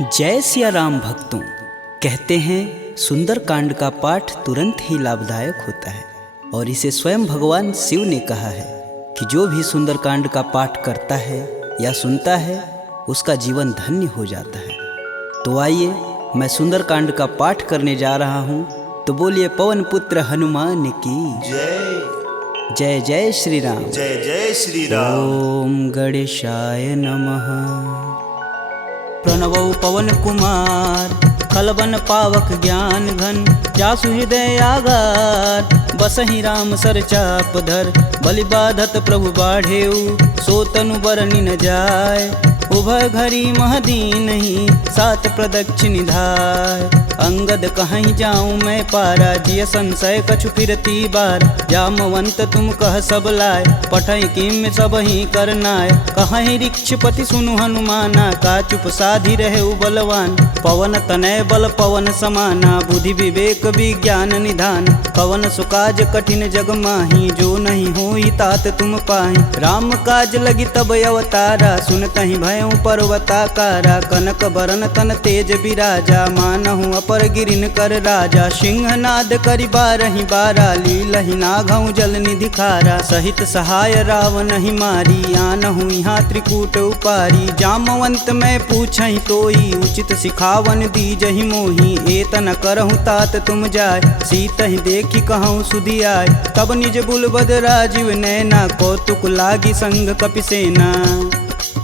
जय सिया राम भक्तों। कहते हैं सुंदरकांड का पाठ तुरंत ही लाभदायक होता है और इसे स्वयं भगवान शिव ने कहा है कि जो भी सुंदरकांड का पाठ करता है या सुनता है उसका जीवन धन्य हो जाता है। तो आइए मैं सुंदरकांड का पाठ करने जा रहा हूँ, तो बोलिए पवन पुत्र हनुमान की जय जय। जय श्री राम। जय जय श्री राम। ओम गणेशाय नमः। प्रणवौ पवन कुमार खलबन पावक ज्ञान घन, जासु हृदय आगार बसहि राम सर चाप धर। बलि बाधत प्रभु बाढ़ेऊ, सो तनु बरनि न जाय। उभय घरी महदीन ही, सात प्रदक्षिण धाय। अंगद कहीं जाऊं मैं पारा, जिय संशय कछु फिरती बार। जामवंत तुम कह सब लाय, पठई किम सब ही करनाय। कहीं ऋक्षपति सुनु हनुमाना, का चुप साधि रहे बलवान। पवन तनय बल पवन समाना, बुद्धि विवेक विज्ञान निधान। पवन सुकाज कठिन जग माही, जो नहीं होई तात तुम पाही। राम काज लगी तब अवतारा, सुनतहि भयउ पर्वताकारा। कनक बरन तन तेज बिराजा, मानहु अपर गिरिन कर राजा। सिंहनाद करि बारहि बारा, लीलहि नाघउ जल निधि खारा। सहित सहाय रावण ही मारी, आनहु यहाँ त्रिकूट उपारी। जामवंत मैं पूछहि तोई, उचित सिखावन दीजहि मोही। एतन करहु तात तुम जाय, सीतहि देखि कहूँ सुधियाय। तब निज बुलबद राजीव नैना, कौतुक लागी संग कपिसेना।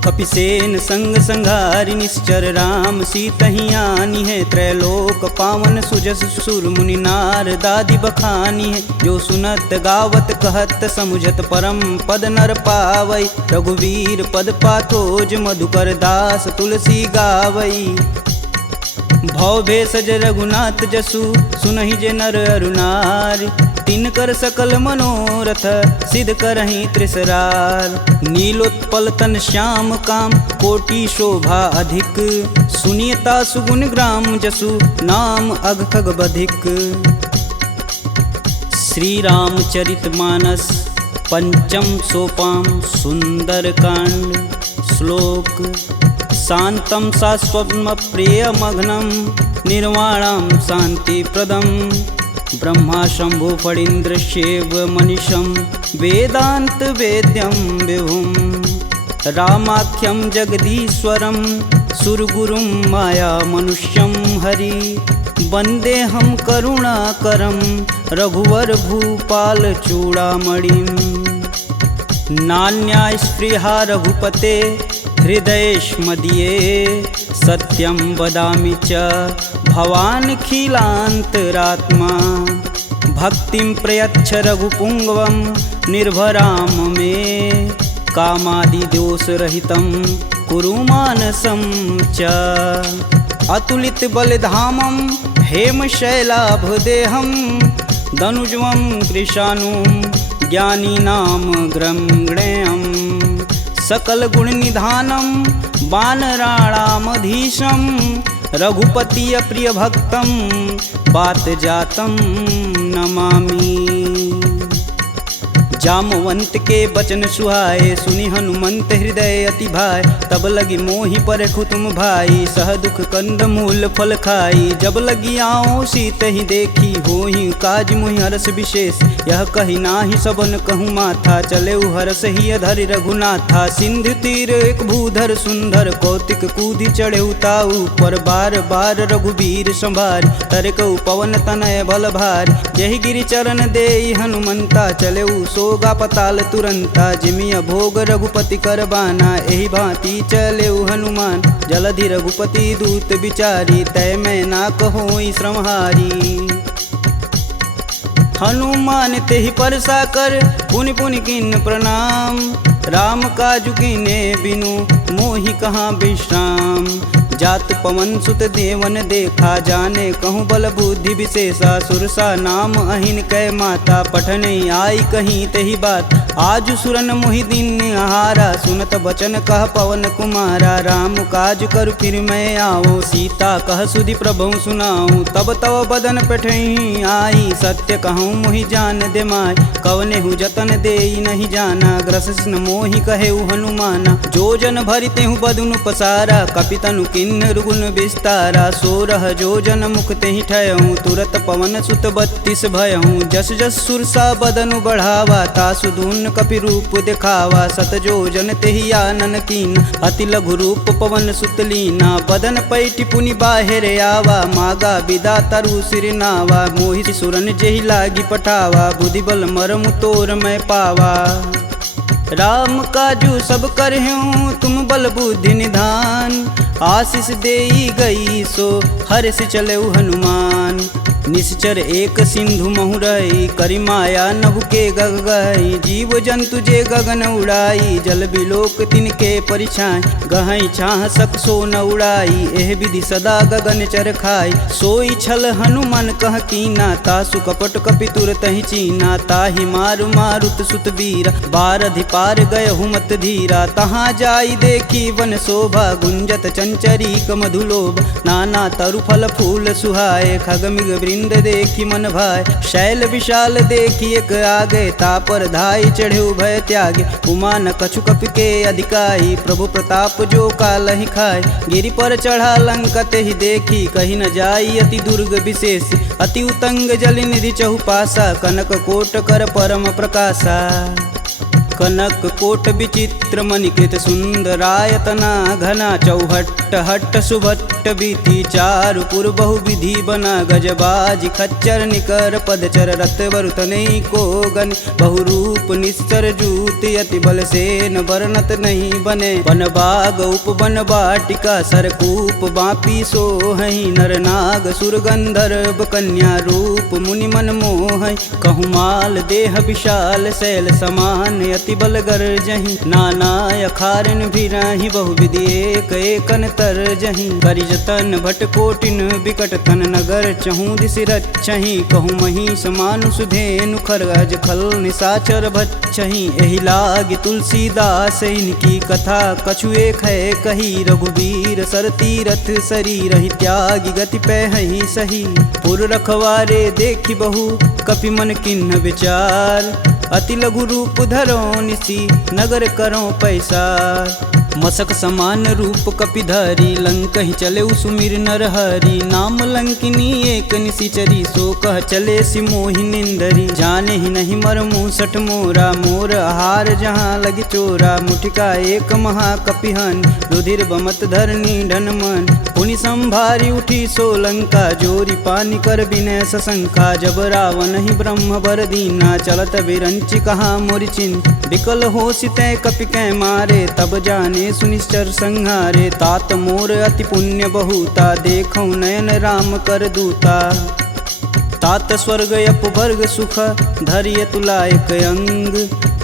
कपिसेन संग संघारि निश्चर, राम सीतहि आनी है। त्रैलोक पावन सुजस सुर मुनि नार, दादि बखानी है। जो सुनत गावत कहत समुझत, परम पद नर पावई। रघुवीर पद पाथोज, मधुकर दास तुलसी गावई। भव भेषज रघुनाथ जसु, सुनहि जे नर अरु नारी। तिनकर सकल मनोरथ, सिद्ध करहि त्रिसरार। नीलोत्पल तन श्याम काम, कोटि शोभा अधिक। सुनियता सुगुण ग्राम जसु, नाम अघ खग बधिक। श्री रामचरित मानस पंचम सोपान सुंदरकांड। श्लोक शांतं शाश्वतं प्रियमघ्नं, निर्वाणं शांतिप्रदं। ब्रह्मा शंभु फणीन्द्रशैव मनीषं, वेदांत वेद्यं विभुं। रामाख्यं जगदीश्वरं, सुरगुरुं माया मनुष्यं हरि। वन्देऽहं करुणाकरं, रघुवर भूपाल चूड़ामणिं। नान्या स्पृहा रघुपते, हृदयेष्मदीये। सत्यं वदामि च भवानखिलान्तरात्मा। भक्तिं प्रयच्छ रघुपुङ्गवं, निर्भरां मे। कामादिदोषरहितं कुरु मानसं च। अतुलित बलधामं हेमशैलाभदेहं, दनुजं कृशानुं ज्ञानिनां ग्रम्गणेयम्। सकल गुण निधानं वानराणामधीशं, रघुपति प्रिय भक्तं बात जातं नमामि। जामवंत के बचन सुहाए, सुनि हनुमंत हृदय अति भाय। तब लगी मोहि परखु तुम भाई, सह दुख कंद मूल फल खाई। जब लगी आओ सीत ही देखी, होहि काज मुहि हरस विशेष। यह कही नाही सबन कहूँ माथा, चले हरस ही अधरि रघुनाथा। सिंधु तीर एक भूधर सुंदर, कौतिक कूदि चढ़े ताऊ पर। बार बार रघुवीर संभार, तरकऊ पवन तनय बल भार। यही गिरि चरण देई हनुमंता, चले सोगा पताल तुरंता। जिमिय भोग रघुपति कर बाना, एहि भांति चले हनुमान। जलधि रघुपति दूत बिचारी, तय मैं ना कहोई श्रमहारी। हनुमान तेहि परसा कर, पुनि पुनि किन्न प्रणाम। राम काजु कीन्हे बिनु, मोहि कहाँ विश्राम। जात पवन सुत देवन देखा, जाने कहूँ बल बुद्धि विशेषा। सुरसा नाम अहिन कै माता, पठन आई कहीं तही बात। आज सुरन मोहि दिन आहारा, सुनत बचन कह पवन कुमारा। राम काज कर फिर मैं आओ, सीता कह सुधि प्रभु सुनाऊं। तब तव बदन पठही आई, सत्य कहूँ मोहि जान दे माय। कवने हु जतन देई नहीं जाना, ग्रसिन मोहि कहेउ हनुमाना। जो जन भरिते हूँ बदनु पसारा, कपितनु किन्नर गुण विस्तारा। 16 जो जन मुख तेहि ठयहूँ, तुरत पवन सुत 32 भयहूँ। जस जस सुरसा बदनु बढ़ावा, तासु दून कपि रूप दिखावा। 7 जो जन तेहि आनन कीन, अति लघु रूप पवन सुत लीना। बदन पैठि पुनि बाहिर आवा, मागा बिदा तरु सिर नावा। मोहि सुरन जेहि लागी पठावा, बुद्धि बल मरमु तोर मैं पावा। राम काजू सब करहूँ तुम बल बुद्धि निधान, आशीष देई गई सो हर्ष चले हनुमान। निश्चर एक सिंधु महुरई, करि माया नभ के गग गई। जीव जंतु जे गगन उड़ाई, जल बिलोक तिनके परिछाई। गहई छाह सक सो न उड़ाई, एह विधि सदा गगन चर खाई। सोई छल हनुमान कह कीना, तासु कपट कपि तुरत ही चीना। ताहि मारु मारुत सुत वीर, बारधि पार गय हुमत धीरा। तहाँ जाई देखी वन शोभा, गुंजत चंचरीक मधुलोभ। नाना तरु फल फूल सुहाए, खगमिग वृंद देखी मन भाय। शैल विशाल देखी एक आगे, तापर धाई चढ़े भय त्यागे। उमा न कछु कपि के अधिकाई, प्रभु प्रताप जो कालहि खाय। गिरि पर चढ़ा लंका तेहि देखी, कही न जाई अति दुर्ग विशेष। अति उतंग जल निधि चहुपासा, कनक कोट कर परम प्रकाशा। कनक कोट विचित्र मणिकृत सुंदरायतना घना। चौहट्ट हट्ट सुभट्ट बीती, चारु पुर बहु विधि बना। गजबाज खच्चर निकर पदचर, रथ वरुतनई को गन। बहुरूप निश्चर जूति, अति बल सेन वर्णत नहीं बने। वन बाग उपवन बाटिका, सरकूप बापी सोहई। नर नाग सुर गंधर्व कन्या, रूप मुनि मन मोहई। कहु माल देह विशाल, शैल समान अति बल गरजहि। नाना अखारन भिराहि, बहुविधि एक एकन तरजहि। करि जतन भट कोटिन बिकट तन, नगर चहु दिस रचहि। कहु महिष मानुष धेनु, खरगज खल निशाचर भक्षहि। एहि लागी तुलसीदास इनकी कथा, कछु एक है कही। रघुबीर सर तीरथ शरीर, ही त्यागी गति पैहि सही। पुर रखवारे देखी बहु, कपि मन किन्ह विचार। अति लघु रूप धरो निसी, नगर करो पैसार। मसक समान रूप कपिधरी, लंक ही चले सुमिर नर हरि। नाम लंकिनी एक निशिचरी, सो कह चले सि मोहि निंदरी। जाने ही नहीं मर मूसठ मोरा, मोर आहार जहाँ लगी चोरा। मुठिका एक महा कपिहन, रुधिर बमत धरनी ढन मन। पुनि संभारी उठी सो लंका, जोरी पानी कर बिनय सशंका। जब रावण ही ब्रह्म बर दीना, चलत बिरंचि कहा मोरि चिन्ह। विकल हो सितै कपि कै मारे, तब जाने सुनिश्चर संहारे। तात मोर अति पुण्य बहुता, देखौ नयन राम कर दूता। तात स्वर्ग अपवर्ग सुख, धरिय तुलायक अंग।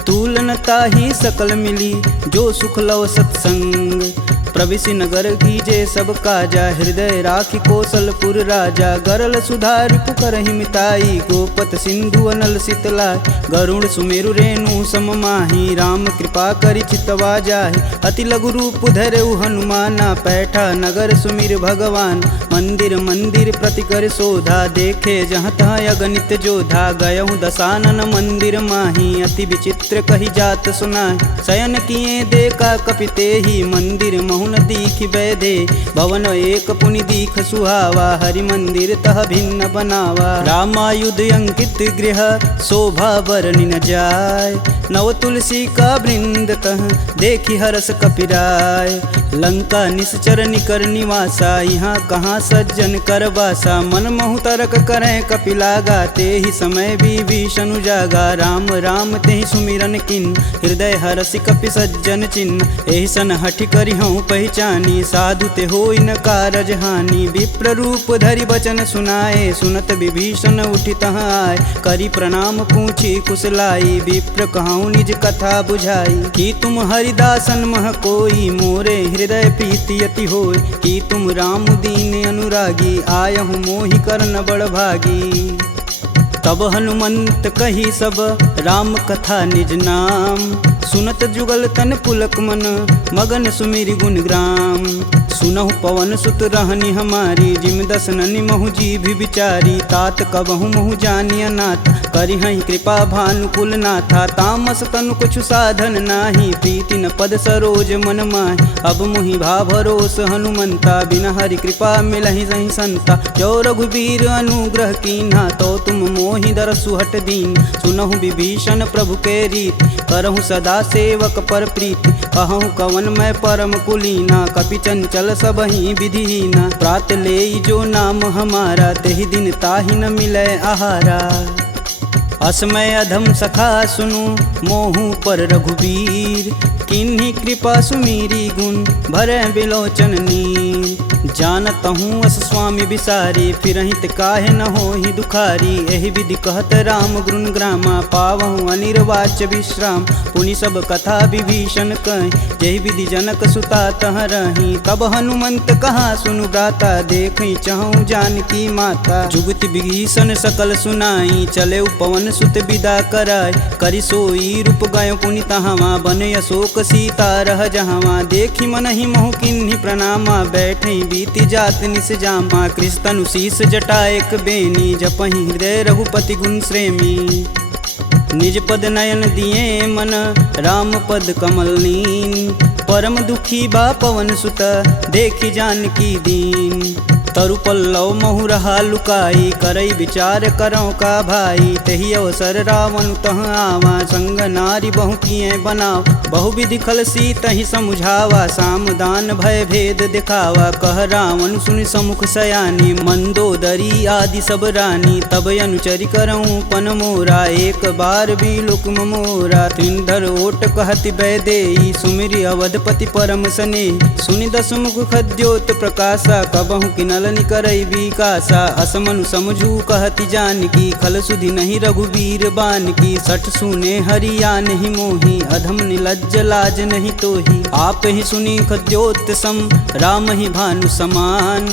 तुलन ताहि सकल मिली, जो सुख लव सत्संग। प्रविशि नगर कीजे सब काजा, हृदय राखि कौशलपुर राजा। गरल सुधार पुकरहि मिताई, गोपत सिंधु अनल शीतलाय। गरुड़ सुमेरु रेणु सम माही, राम कृपा करि चितवा जाहि। अति लघु रूप धरऊ हनुमाना, पैठा नगर सुमिर भगवान। मंदिर मंदिर प्रति कर शोधा, देखे जहाँ तहाँ अगणित जोधा। गयहु दशानन मंदिर माही, अति विचित्र कही जात सुनाय। शयन किए देखा कपि तेहि, मंदिर महुन दीख बैधे। भवन एक पुनि दीख सुहावा, हरि मंदिर तह भिन्न बनावा। रामायुध अंकित गृह, शोभा बरनि न जाय। नव तुलसी का वृंद तह, देखी हरस कपिराय। लंका निश्चर निकर निवासा, यहाँ कहाँ सज्जन कर बासा। मन महु तरक करें कपिलागा, तेहि समय विभीषण जागा। राम राम तेहि सुमिरन किन, हृदय हरसि कपि सज्जन चिन्ह। एहि सन हठि करि हूँ पहचानी, साधु ते होई न कारज हानि। विप्र रूप धरि बचन सुनाए, सुनत विभीषण उठि तहाँ आए। करि प्रणाम पूछी कुशलाई, विप्र कहूँ निज कथा बुझाई। कि तुम हरिदासन मह कोई, मोरे हृदय प्रीति अति होय। कि तुम राम दीन अनुरागी, आयहु मोहि करन बड़ भागी। तब हनुमंत कही सब राम कथा निज नाम। सुनत जुगल तन पुलक मन मगन सुमिरि गुण ग्राम। सुनहु पवन सुत रहनी हमारी जिम दसननि महु जी भी विचारी। तात कबहु महु जानिय नाथ करिहहि कृपा भानुकुल नाथा। तामस तनु कुछु साधन नाही प्रीति न पद सरोज मन माहि। अब मुहि भा भरोस हनुमंता बिन हरि कृपा मिलहि सहि संता। जो रघुबीर अनुग्रह कीन्हा तो तुम मोहि दरसु हट दीन। सुनहु विभीषण प्रभु के रीति करहु सदा सेवक पर प्रीति। कहूँ कवन मैं परम कुलीना कपि चंचल सबहि विधिहीना। प्रात लेई जो नाम हमारा तेहि दिन ताहि न मिलै आहारा। असमय अधम सखा सुनु मोहु पर रघुबीर। किन्हीं कृपा सुमीरी गुण भरै बिलोचन नीर। जानत हूँ अस स्वामी बिसारी फिरहित काहे न होहि दुखारी। एहि विधि कहत राम गुण ग्रामा पावहु अनिर्वाच्य विश्राम। पुनि सब कथा विभीषण कहि जेहि विधि जनक सुता तह रही। तब हनुमंत कहा सुनु भ्राता देखहि चहु जानकी माता। जुगति विभीषण सकल सुनाई चले पवन सुत विदा कराय। करि सोई रूप गयो पुनि तहावा बन अशोक सीता रह जहावा। देखि मनहि मोहु किन्हीं प्रणामा बैठे बीति जात निस जामा। कृष्ण शीस जटा एक बेनी जपहि हृदय रघुपति गुण श्रेमी। निज पद नयन दिए मन राम पद कमल नीन। परम दुखी बा पवन सुत देखि जानकी दीन। तरु पल्लव महु रहा लुकाई करई विचार करौ का भाई। तही अवसर रावण तह आवा संग नारी बहु किए बनाव। बहु विधि खल सी तही समुझावा साम दान भय भेद दिखावा। कह रावण सुनि समुख सयानी मंदोदरी आदि सब रानी। तब अनुचरि करऊँ पन मोरा एक बार भी लुक मोरा। त्रिंधर ओट कहति बैदेई सुमिरि अवधपति परम स्नेही। सुनि दसमुख खद्योत प्रकाशा कबहु किनल करई विकासा। असमनु समझू कहति जानकी खल सुधि नहीं रघुबीर बान की। सठ सुने हरिया नहीं मोही अधम निलज्ज लाज नहीं तोही। आप ही सुनी खद्योत सम राम ही भानु समान।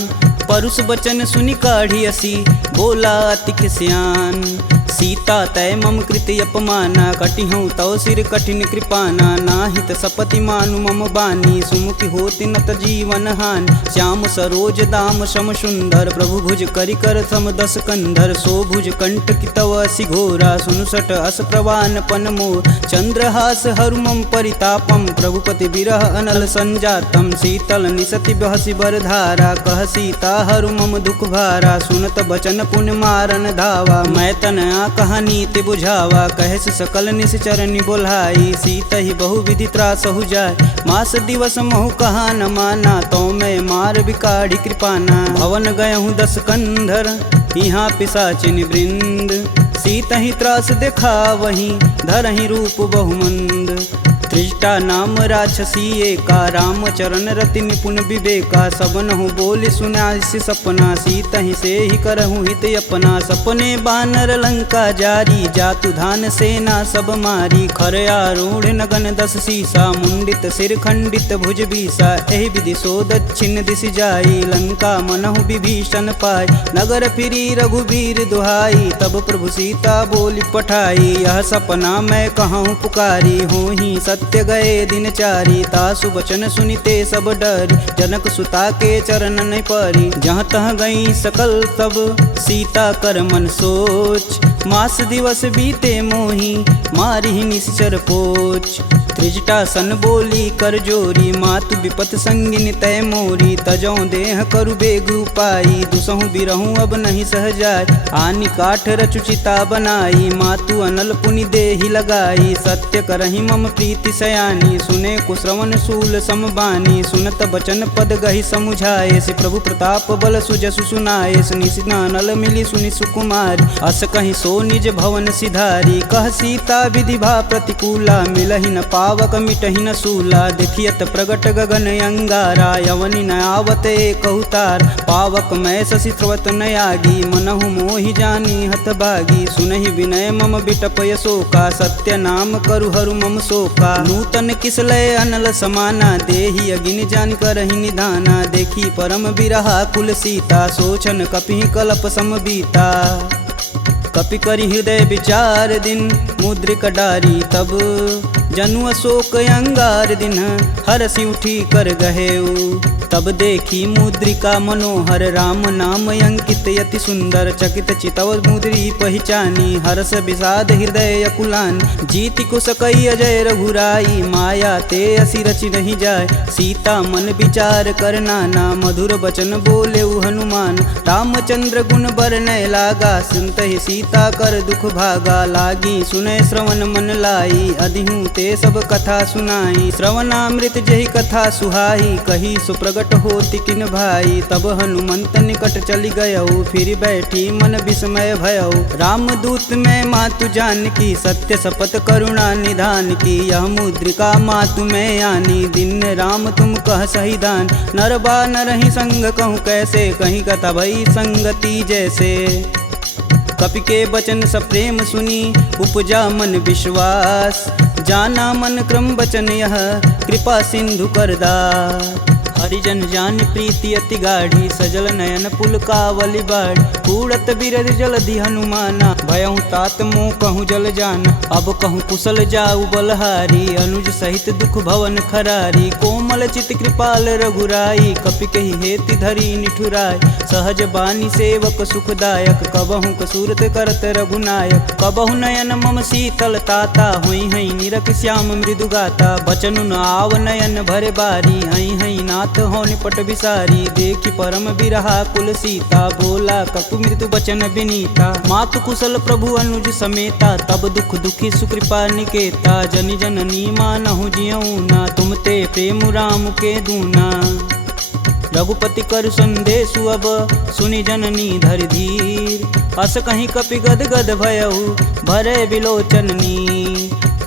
परुष बचन सुनि काढ़ी असी बोला अति खिसियान। सीता तय मम कृति अपमाना कटिहूँ तव सिर कठिन कृपाना। नाहित सपति मानु मम बानी सुमुखि होति नत जीवन हानि। श्याम सरोज दाम सम सुंदर प्रभु भुज करि कर सम दस कंधर। सो भुज कंठ की तव असि घोरा सुनुसट अस प्रवान पन मोर। चंद्रहास हरु मम परितापम प्रभुपति बिरह अनल संजातम। शीतल निसति बहसि बर धारा कह सीता हरु मम दुख भारा। सुनत बचन पुन मारन धावा मैं तन कहानी ते बुझावा। कहस सकल निश्चरनि बोलाई सीत ही बहु विधि त्रास हो जाय। मास दिवस महु कहा न माना तो मैं मार बिकाढ़ी कृपाना। भवन गयहूँ दस कंधर यहाँ पिशाचिन वृंद। सीत ही त्रास देखा वहीं धरहि रूप बहुमंद। त्रिजटा नाम राक्षसी एका राम चरण रति निपुण विवेका। सबनहु बोल सुनासि सपना सीत ही से ही करहु हित अपना। सपने बानर लंका जारी जातु धान सेना सब मारी। खर आरूढ़ नगन दस सीसा मुंडित सिर खंडित भुज बीसा। एहि विधि सो दक्षिण दिश जाई लंका मनहु विभीषण पाय। नगर फिरी रघुबीर दुहाई तब प्रभु सीता बोली पठाई। यह सपना मैं कहूँ पुकारी हूँ ही सत्य गए दिन चारी। तासु बचन सुनिते सब डरी जनक सुता के चरण नहीं परी। जहाँ तह गई सकल तब सीता कर मन सोच। मास दिवस बीते मोही मारी निश्चर पोच। त्रिजटा सन बोली कर जोरी मातु विपत संगिन तय मोरी। तजौ देह करु बेग उपाई दुसहु बिरहूँ अब नहीं सह जाय। आनि काठ रचुचिता बनाई मातु अनल पुनि देहि लगाई। सत्य करहि मम प्रीति सयानी सुने कुश्रवण शूल समबानी। सुनत बचन पद गहि समुझाए से प्रभु प्रताप बल सुजसु सुनाए। निशिना नल मिली सुनि सुकुमारी अस कहीं सो निज भवन सिधारी। कह सीता विधि भा प्रतिकूला मिलहि न पावक मिटहि न सूला। देखियत प्रगट गगन अंगारा यवनि न आवत एक अवतार। पावक मैं शशि स्रवत न आगी मनहु मोहि जानी हत भागी। सुनहि विनय मम बिटपय शोका सत्य नाम करु हरु मम शोका। नूतन किसलय अनल समाना देहि अगिन जान करहि निधाना। देखी परम बिरहा कुल सीता सोचन कपिहि कलप सम बीता। कपि करि हृदय विचार दिन मुद्रिक डारी तब जनु अशोक अंगार दिन हरसि उठी कर गहेऊ। तब देखी मुद्रिका मनोहर राम नाम अंकित यति सुंदर चकित चितव मुद्री पहचानी हर्ष विषाद हृदय अकुलान जीति को सकई अजय रघुराई माया ते असि रचि नहीं जाय सीता मन विचार कर नाना मधुर बचन बोले हनुमान रामचंद्र गुण बरनय लागा सुनत ही सीता कर दुख भागा लागी सुनय श्रवण मन लाई अधिहूँ ते सब कथा सुनाई श्रवणामृत जही कथा सुहाई कही सुप्रगट होति किन भाई। तब हनुमंत निकट चली गयऊ फिर बैठी मन विस्मय भयऊ रामदूत में मातु जानकी सत्य शपथ करुणा निधान की यह मुद्रिका मातु में आनी दिन राम तुम कह सही दान नर बा नरहि संग कहूँ कैसे कहीं कथा भई संगति जैसे। कपि के बचन सप्रेम सुनी उपजा मन विश्वास जाना मन क्रम बचन यह कृपा सिंधु करदा हरिजन जान प्रीति अति गाढ़ी सजल नयन पुलकावली बाढ़ उड़त बिरद जलधि हनुमाना भयहु तात मोह कहूँ जल जान अब कहूँ कुशल जाऊ बलहारी अनुज सहित दुख भवन खरारी कोमल चित कृपाल रघुराई कपि कही हेति धरी निठुराय सहज बानी सेवक सुखदायक कबहु कसूरत करत रघुनायक कबहु नयन मम शीतल ताता हुई हई निरख श्याम मृदु गाता बचनु न आव नयन भरे बारी हई हई नाथ हो निपट विसारी देखी परम बिरहा कुल सीता बोला कपि मृदु बचन विनीता मातु कुशल प्रभु अनुज समेता तब दुख दुखी सुकृपा निकेता जनि जननी मानहु जियऊ ना तुम ते प्रेम राम के दूना। रघुपति कर संदेशु अब सुनि जननी धरि धीर अस कहीं कपि गद गद भयऊ भरे बिलोचननी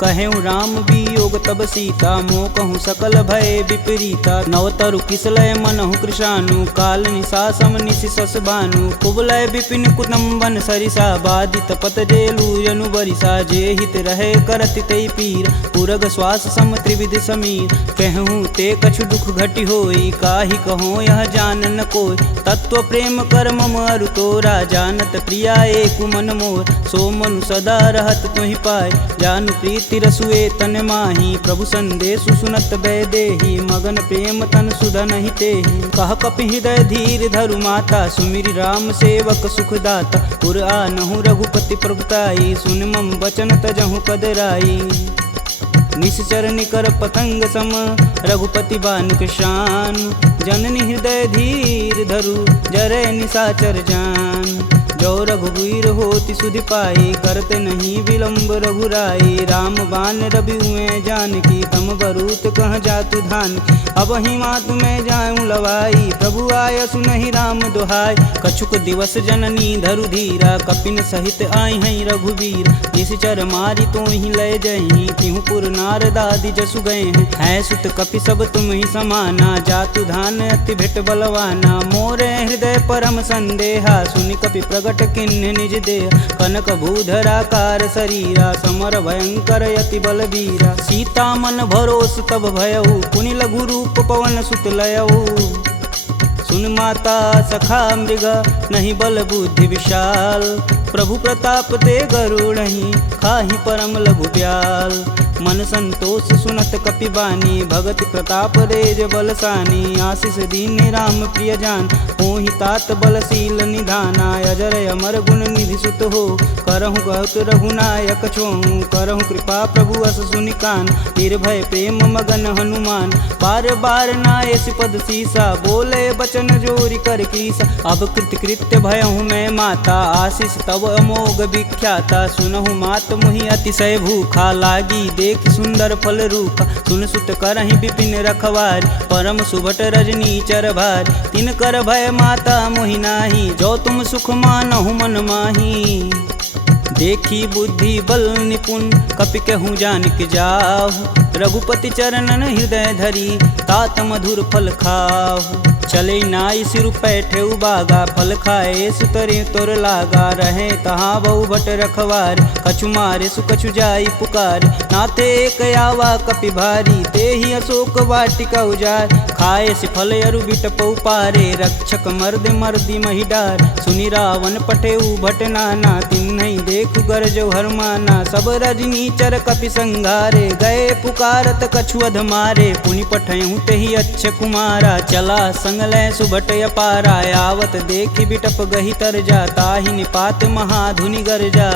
कहेऊ राम वियोग तब सीता मोह कहूँ सकल भय विपरीता नवतरु किसलय मनहु कृशानु काल निशा सम निशि सस भानु कुबलय विपिन कुटुम्बन सरिसा बाधित पत जेलु जनु बरिसा जे हित रहे करति तै पीर पुरग श्वास सम त्रिविध समीर कहूँ ते कछु दुख घटि होई काहि कहो यह जान न कोय तत्व प्रेम कर मम अरु तोरा जानत प्रिया एक मन मोर सो मनु सदा रहत तुहि पाय जानु प्रीति रसुए तन माही प्रभु संदेशु सुनत बैदेही मगन प्रेम तन सुधन ही तेहि कह कपि हृदय धीर धरु माता सुमिरि राम सेवक सुखदाता पुर आनहु रघुपति प्रभुताई सुन मम बचन तजहु कदराई निश्चर निकर पतंग सम रघुपति बानिक शान जननी हृदय धीर धरु जरे निशाचर जान जो रघुवीर होति सुधि पाई करते नहीं विलम्ब रघुराई राम बान रवि हुए जानकी तम बरूत कह जातु धान अब ही मातु में जाऊं लवाई प्रभु आय सुनहि राम दुहाई कछुक दिवस जननी धरु धीरा कपिन सहित आई हैं रघुवीर निश्चर मारी तो ही लय जही तिहु पुर नारदादि जसु गए हैं सुत कपि सब तुम ही समाना जातु धान अति भेट बलवाना मोरे हृदय परम संदेहा सुनि कपि प्रगट किन्ह निज देह कनक भूधराकार शरीरा समर भयंकर यति बलबीरा सीता मन भरोस तब भयऊ पुनि लघु रूप पवन सुत लयऊ सुन माता सखा मृग नहीं बल बुद्धि विशाल प्रभु प्रताप ते गरुड़हि खाहि परम लघु ब्याल मन संतोष सुनत कपि बानी भगति प्रताप रेज बलसानी आशीष दीन राम प्रिय जान होहि तात बलशील निधाना अजर अमर गुण निधि सुत हो करहु कहत रघुनायक छोहु करहु कृपा प्रभु अस सुनिकान निर्भय प्रेम मगन हनुमान बार बार नायस पद सीसा बोले बचन जोरी कर कीसा अब कृत्य भयहु मैं माता आशीष तब अमोघ विख्याता सुनहु मात मुहि अतिशय भूखा लागी देख सुंदर फल रूपा सुन सुत करहि विपिन रखवारी परम सुभट रजनी चर भारी तिन कर भय माता मोहि नाही जो तुम सुख मानहु मन माही देखी बुद्धि बल निपुण कपि कहूँ जानिक जाहु रघुपति चरणन हृदय धरी तात मधुर फल खाहु चले नाई सिर पैठे बागा फल खाए सुतरे तोर लागा रहे तहाँ बहु भट रखवार कछु मारे सुकछु जाई पुकार नाथे एक आवा कपि भारी ते ही अशोक वाटिका उजार खाए सिफल अरु बिटपौ पारे, रक्षक मर्द मर्दी महिडार। सुनि रावण पटेऊ भट नाना, तिन्हई देखु गरजौ हरमाना। सब रजनीचर कपि संघारे, गए पुकारत कछु अध मारे। पुनि पठयहु तेहि अच्छ कुमारा, चला संग लै सुभट अपारा। आवत देखि बिटप गहि तरजा, ताहि निपात महाधुनि गरजा।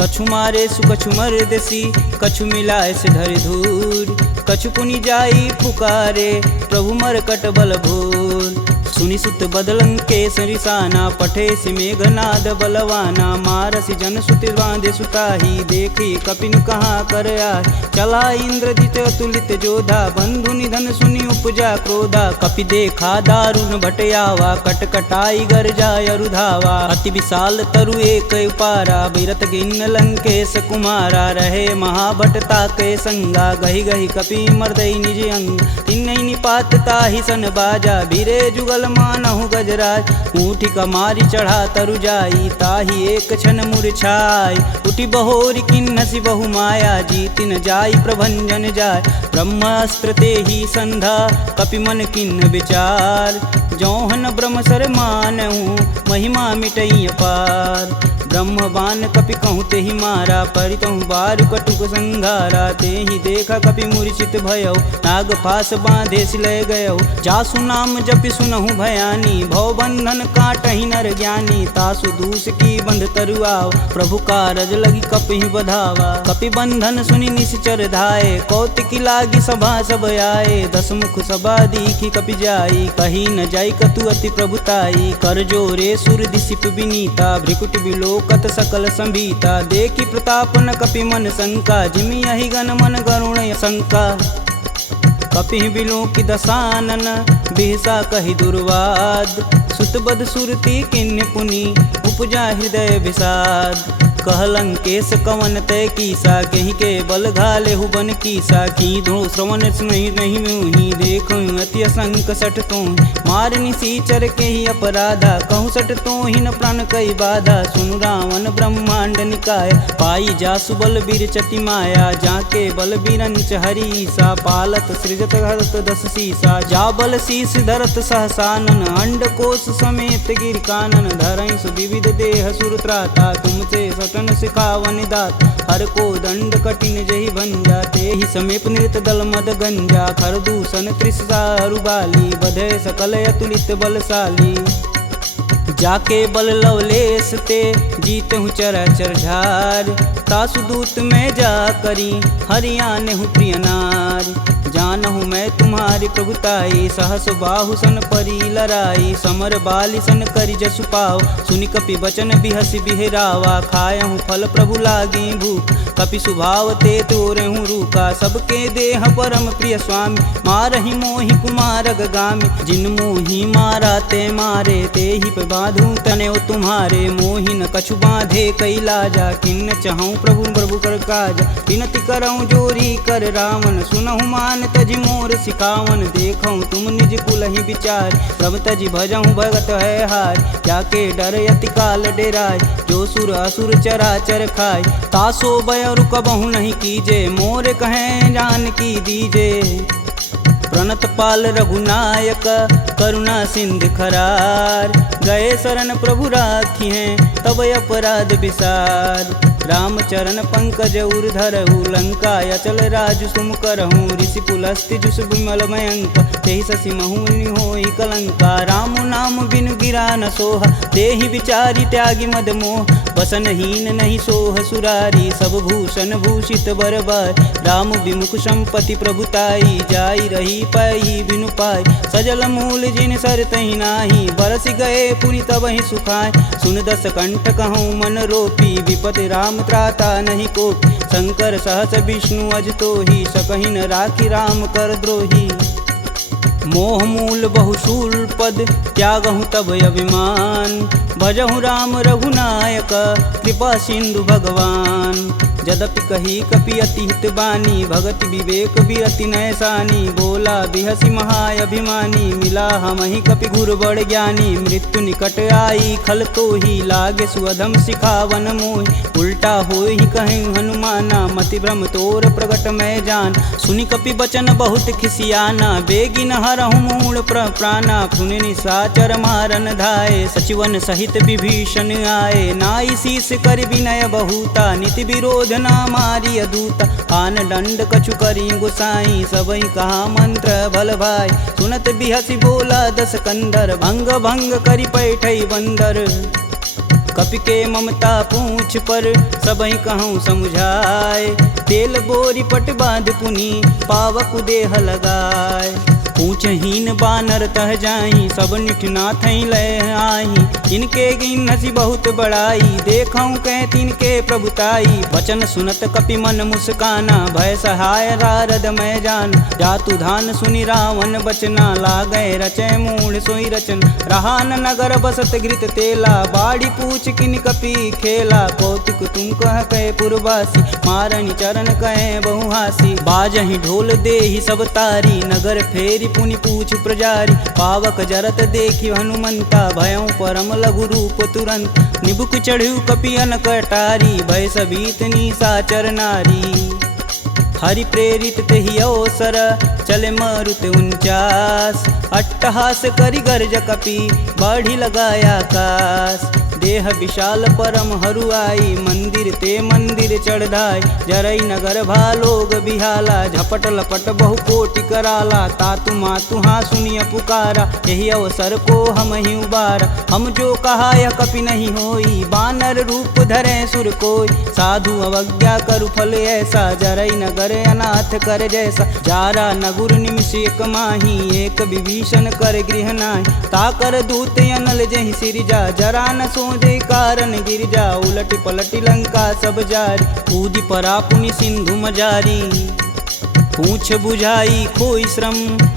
कछु मारे सु कछु मर्दसी, कछु मिलाए से धरि धूर। कछु पुनि जाई पुकारे, प्रभु मरकट बल भूर। सुनि सुत बदलंकेश रिसाना, पठे सि मेघनाद बलवाना। मारसि जन सुति बांधे सुताही, देखी कपिन कहाँ कर आए। चला इंद्रजित अतुलित जोधा, बंधु निधन सुनि उपजा क्रोधा। कपि देखा दारुण भटयावा, कटकटाई गरजा अरुधावा। अति विशाल तरु एक उपारा, बिरत गिन्न लंकेश कुमारा। रहे महाभटता के संगा, गहि गहि कपि मर्दई निज अंग। तिन्हई निपात ताहि सन बाजा, भीरे जुगल मानहु गजराज। ऊँठी कमारी चढ़ा तरु जाई, ताहि एक क्षण मूर्छाई। उठि बहोरी किन्नसी बहु माया, जीति न जाई प्रभंजन जाय। ब्रह्मास्त्र तेहि संधा, कपि मन किन्न विचार। जौहन ब्रह्म सर मानहु, महिमा मिटई अपार। ब्रह्म बान कपि कहूँ तेहि मारा, परितहु बारु कटुक संघारा। तेहि देखा कपि मूर्छित भयउ, नाग पास बांधे सिलय गयउ। जासु नाम जपि सुनहु भयानी, भव बंधन काटहि नर ज्ञानी। तासु दूस की बंध तरुआव, प्रभु कारज लगी कपि बधावा। कपि बंधन सुनि निश्चर धाये, कौतिकी लागी सभा सब आए। दस मुख सभा दीखी कपि जाई, कही न जाई कतु अति प्रभुताई। कर जोरे सुर दिसिप विनीता, भ्रिकुट बिलोकत सकल संभीता। देखी प्रताप न कपि मन शंका, जिमि यही गण मन गरुण शंका। कपि बिलों की दसानन, बिहसा कहि दुर्वाद। सुतबद सुरती किन्य पुनि, उपजा हृदय विषाद। कहलंकेश कवन तय कीसा, कहीं के बल घाले हुबन कीसा। की धो श्रवण नहीं नहीं मुहि, देखो अति असंक सठ तो। मार निसीचर के ही अपराधा, कहूँ सठ तो ही न प्राण कई बाधा। सुनु रावण ब्रह्मांड निकाय, पाई जासु बल बीर चति माया। जाके बल बीरंच हरीसा, पालत सृजत हरत दस सीसा। जा बल शीस धरत सहसानन, अंड कोश समेत गिर कानन। धरई सुविविध देह सुर त्राता, तुमसे सटन सिखावन दात। हर को दंड कठिन जहि भंजा, तेहि समीप नृत दल मद गंजा। खरदूषण त्रिसारु बाली, बधे सकल अतुलित बलशाली। जाके बल लवलेश ते, जीतहु चराचर झार। तासु दूत में जा करी, हरियाने हूँ प्रिय नार। जानहु मैं तुम्हारी प्रभुताई, सहस बाहु सन परी लराई। समर बाली सन करि जसु पाव, सुनि कपि बचन बिहसि बिहरावा। खायहु फल प्रभु लागी भूख, कपि सुभाव ते तोरहु रूखा। सबके देह परम प्रिय स्वामी, मारहि मोहि कुमार गामी। जिन मोहि मारा ते मारे, तेहि पे बांधु तने तुम्हारे। मोहि न कछु बांधे कैलाजा, किन्न चहु प्रभु प्रभु कर काजा। विनति करऊँ जोरी कर रावण, सुनहु मान तजि मोर सिखावन। देखऊँ तुम निज कुलहि विचार, प्रभ तजि भजहु भगत है हार। जाके डर यति काल डेराय, जो सुर असुर चराचर खाय। तासो भय रुकबहु नहीं कीजे, मोर कहें जान की दीजे। प्रणत पाल रघुनायक, करुणा सिंध खरार। गए शरण प्रभु राखी हैं, तब अपराध विसार। रामचरण पंकज उर धरहु, लंका अचल राजु सुम करहूँ। ऋषि पुलस्ति जुस विमल मयंक, तेहि शशि महुनि होई कलंका। राम नाम बिनु गिरा न सोहा, देहि विचारी त्यागी मद मोह। वसनहीन नहीं सोह सुरारी, सब भूषण भूषित बरबार। राम विमुख संपत्ति प्रभुताई, जाई रही पाई बिनु पाई। सजल मूल जिन सर तहि नाही, बरस गए पुनि तबहि सुखाय। सुन दस कंठ कहूँ मन रोपी, विपति राम त्राता नहीं कोपी। शंकर सहस विष्णु अज तोहि, सकहि न राखी राम कर द्रोही। मोह मूल बहुशूल पद, त्यागहु तब अभिमान। भजहु राम रघुनायक, कृपा सिंधु भगवान। यद्यपि कही कपि अति हित बानी, भगति विवेक बिरति नैसानी। बोला बिहसी महाअभिमानी, मिला हमहि कपि गुर बड़ ज्ञानी। मृत्यु निकट आई खल तो ही, लागे सुअधम सिखावन मोहि। उल्टा होई कहीं हनुमाना, मति भ्रम तोर प्रगट मैं जान। सुनि कपि बचन बहुत खिसियाना, बेगिन हरहु मूल प्राणा। सुनि निशाचर मारन धाये, सचिवन सहित विभीषण आए। नाई शीस कर विनय बहुता, नीति विरोध ना मारी अदूता। आन दंड कछु करी गुसाई, सबई कहा मंत्र भल भाई। सुनत बिहसी बोला दस कंदर, भंग भंग करि पैठई बंदर। कपि के ममता पूछ पर, सबई कहूँ समझाए। तेल बोरी पट बांध पुनी, पावक देह लगाए। पूछहीन बानर तह जाही, सब निठना थई लय आही। इनके गिन हसी बहुत बड़ाई, देखऊँ कह तिनके प्रभुताई। वचन सुनत कपि मन मुस्काना, भय सहाय रारद मैं जान। जातु धान सुनि रावण बचना, लागय रचय मूढ़ सोई रचन। रहान नगर बसत घृत तेला, बाड़ी पूछ किन कपि खेला। कौतुक तुम कह कहे पुरवासी, मारणी चरण कहे बहुहासी। बाजहि ढोल देहि सब तारी, नगर फेरी पुनि पूछ प्रजारी। पावक जरत देखि हनुमंता, भयउ परम लघु रूप तुरंत। निबुक चढ़ू कपियन कटारी, भय सबीत निशाचर नारी। हरि प्रेरित तेहि अवसर, चले मारुत 49। अट्टहास करि गर्ज कपि, बाढ़ी लगाया आकाश। देह विशाल परम हरुआई, मंदिर ते मंदिर चढ़ाई। जरई नगर भालोग बिहाला, झपट लपट बहु कोटि कराला। तातु मातु हाँ सुनिय पुकारा, यही अवसर को हम ही उबारा। हम जो कहा यह कपि नहीं होई, बानर रूप धरे सुर कोई। साधु अवज्ञा करु फल ऐसा, जरई नगर अनाथ कर जैसा। जारा नगुर निमिष एक माही, एक विभीषण कर गृह नाहि। ताकर दूत अनल जहि सिरजा, जरा न सोजे कारण गिरजा। उलटि पलटि लंका सब जारी, कूदि परा पुनि सिंधु मजारी। पूछ बुझाई खोई श्रम,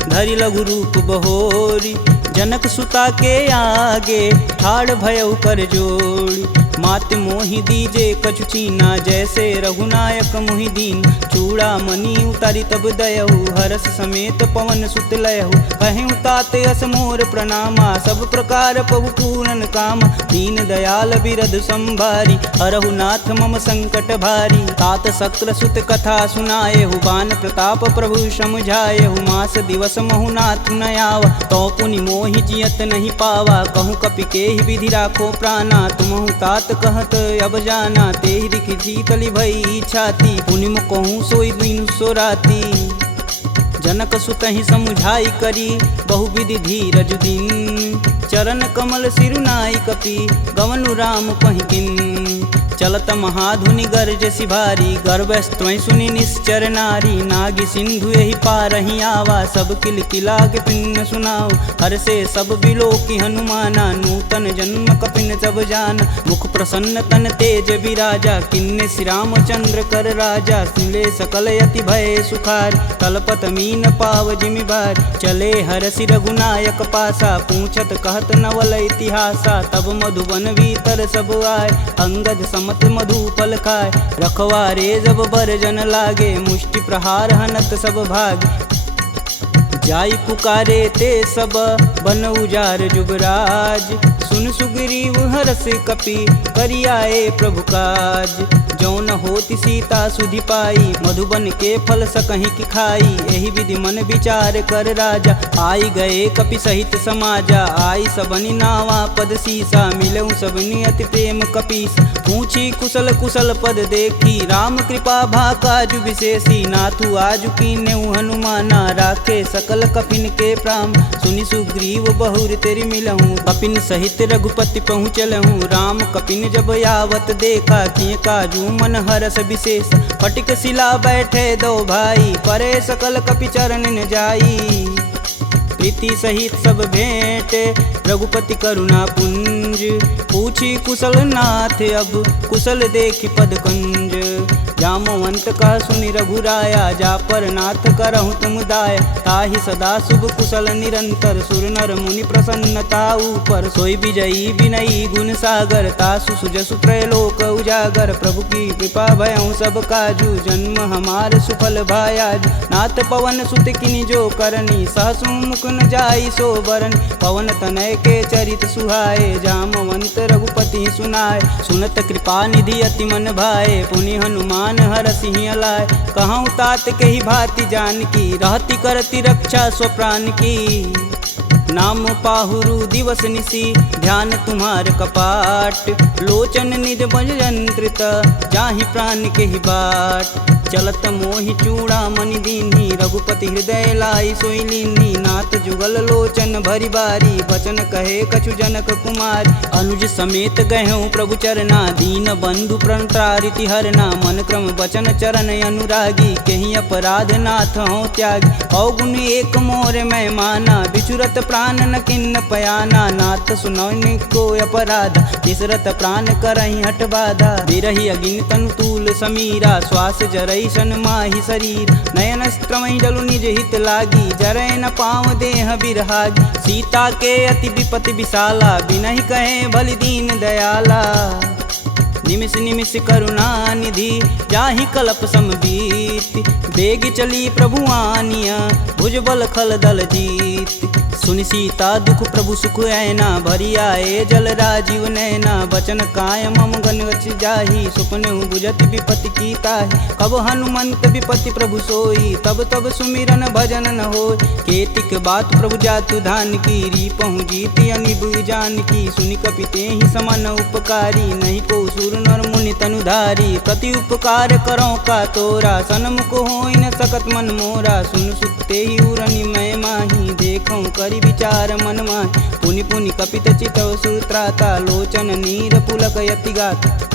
धरि लघु रूप बहोरी। जनक सुता के आगे, ठाड़ भयउ कर जोड़ी। मात मोहि दीजे कछु चीना, जैसे रघुनायक मोहि दीन। चूड़ा मणि उतारी तब दयहु, हरस समेत पवन सुत लयहु। कहें तात यस मोर प्रणामा, सब प्रकार प्रभु पूरन काम। दीन दयाल बिरध संभारी, हरहु नाथ मम संकट भारी। तात शक्र सुत कथा सुनाएहु, बान प्रताप प्रभु समझाएहु। मास दिवस महु नाथ न आवा, तो पुनि मोहि जियत नहीं पावा। कहूँ कपि के ही विधि राखो प्राणा, तुमहु तात कहत अब जाना। तेहि दिखि शीतली भई छाती, पुनि कहूँ सोई दिन सो राती। जनक सुतहि समुझाई करी, बहुविधि धीरज दिन। चरण कमल सिरुनाई कपि, गवनु राम पहिकिन। चलत महाधुनि गर्ज सिभारी, गर्भस्त्वं सुनि निश्चर नारी। नागी सिंधु यही पारहि आवा, सब किल किलाग पिन्न सुनाओ। हर से सब बिलोकि हनुमाना, नूतन जन्म कपिन सब जान। मुख प्रसन्न तन तेज विराजा, किन्ने श्री रामचंद्र कर राजा। सिले सकल यति भय सुखार, तलपत मीन पाव जिमि भार। चले हरसि रघुनायक पासा, पूछत कहत नवल इतिहासा। तब मधुबन भीतर सब आए, अंगद मत मधुपल खाए। रखवारे जब बरजन लागे, मुष्टि प्रहार हनत सब भाग। जाई पुकारे ते सब, बन उजार जुबराज। सुन सुग्रीव हरस कपि, करियाए प्रभु काज। जौन होति सीता सुधि पाई, मधुबन के फल सकहि की खाई। एहि विधि मन विचार कर राजा, आई गए कपि सहित समाजा। आई सबनि नावा पद सीसा, मिलऊँ सबनि अति प्रेम कपीस। पूछी कुशल कुशल पद देखी, राम कृपा भाकाजु विशेषी। नाथु आजु कीन्हु हनुमाना, राखे सकल कपिन के प्राम। सुनि सुग्रीव बहुर तेरि मिलहूँ, कपिन सहित रघुपति पहुँचलहूँ। राम कपिन जब यावत देखा, किए काजू मन हरस विशेष। फटिक शिला बैठे दो भाई, परे सकल कपि चरण न जाई। प्रीति सहित सब भेंट, रघुपति करुणा पुंज। पूछी कुशल नाथ अब, कुशल देखि पद कंज। जामवंत कह सुनि रघुराया, जा पर नाथ करहु तुम दाया। ताहि सदा शुभ कुशल निरंतर, सुर नर मुनि प्रसन्नता ऊपर। सोई विजयी विनयी गुण सागर, तासु सुजसु त्रैलोक उजागर। प्रभु की कृपा भयउ सब काजू, जन्म हमार सुफल भायाज। नाथ पवन सुत किनि जो करनी, सहसु मुख न जाई सो बरन। पवन तनय के चरित सुहाए, जामवंत रघुपति सुनाए। सुनत कृपा निधि अति मन भाए, पुनि हनुमान हर सिंह लाए। कहूँ तात के ही भांति जानकी, रहती करती रक्षा स्वप्राण की। नाम पाहुरु दिवस निसी, ध्यान तुम्हार कपाट। लोचन निज बज यंत्रित, जाहि प्राण के ही बाट। चलत मोहि चूड़ामणि दीन्ही, रघुपति हृदय लाई सोई लीन्ही। नाथ जुगल लोचन भरी बारी, बचन कहे कछु जनक कुमार। अनुज समेत गहूँ प्रभु चरना, दीन बंधु प्रणतारिति हरना। मन क्रम बचन चरण अनुरागी, कहीं अपराध नाथ हो त्यागी। अवगुण एक मोर मैं माना, बिचुरत प्राण न किन्न पयाना। नाथ सुनौनि को अपराध, तिसरत प्राण करहि हठ बाधा। बिरहि अगिन तनु तूल समीरा, श्वास जरई सन माहि शरीर। नयन स्त्रमहि जलु निज हित लागी, जरै न पाँव देह बिरहागी। सीता के अति विपति विशाला, बिनहि कहे बलि दीन दयाला। निमिष निमिष करुणा निधि, जाहि कल्प समबीत। बेग चली प्रभु आनिया, भुजबल खल दल जीत। सुनि सीता दुख प्रभु सुख ऐना, भरी आए जल राजीव नैना। बचन काय मम गन गच जाहि, सुपने बुझत विपति की ताहि। कब हनुमंत विपति प्रभु सोई, तब तब सुमिरन भजन न होय। केतिक बात प्रभु जातु धान की, रीपहु जीति अनिब जानकी। सुनि कपि तेहि समान उपकारी, नहीं को सुर नर मुनि तनुधारी। प्रति उपकार करो का तोरा, सन्मुख होई न सकत मन मोरा। सुन सुते ही उरनि मैं माही, देखूं करि विचार मन माहि। पुनि पुनि कपित चितव सुत्राता, लोचन नीर पुलक यति गात।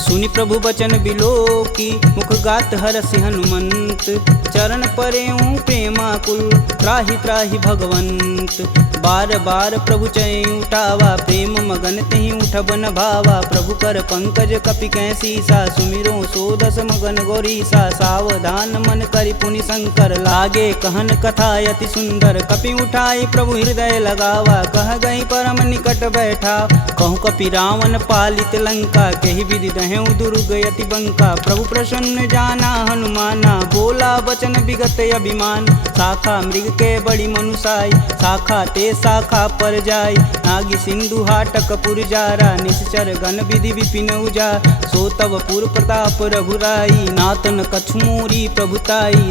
सुनि प्रभु बचन बिलोकी, मुख गात हरसि हनुमंत। चरण परेऊँ प्रेमाकुल, त्राहि त्राहि भगवंत। बार बार प्रभु चै उठावा, प्रेम मगन तेहि उठब न भावा। प्रभु कर पंकज कपि कै सीसा, सुमिरो सो दस मगन गौरीसा। सावधान मन करि पुनि शंकर, लागे कहन कथा अति सुंदर। कपि उठाई प्रभु हृदय लगावा, कह गई परम निकट बैठा। कहूँ कपि रावण पालित लंका, केहि विधि दहें दुर्ग यति बंका। प्रभु प्रसन्न जाना हनुमाना, बोला बचन विगत अभिमान। शाखा मृग के बड़ी मनुसाई, शाखा ते शाखा पर जाई। नागी सिंधु हाटक पुर जारा, निश्चर गण विधि विपिन उजा। सो तब पुर प्रताप रघुराई, नातन कछु मोरी प्रभुताई।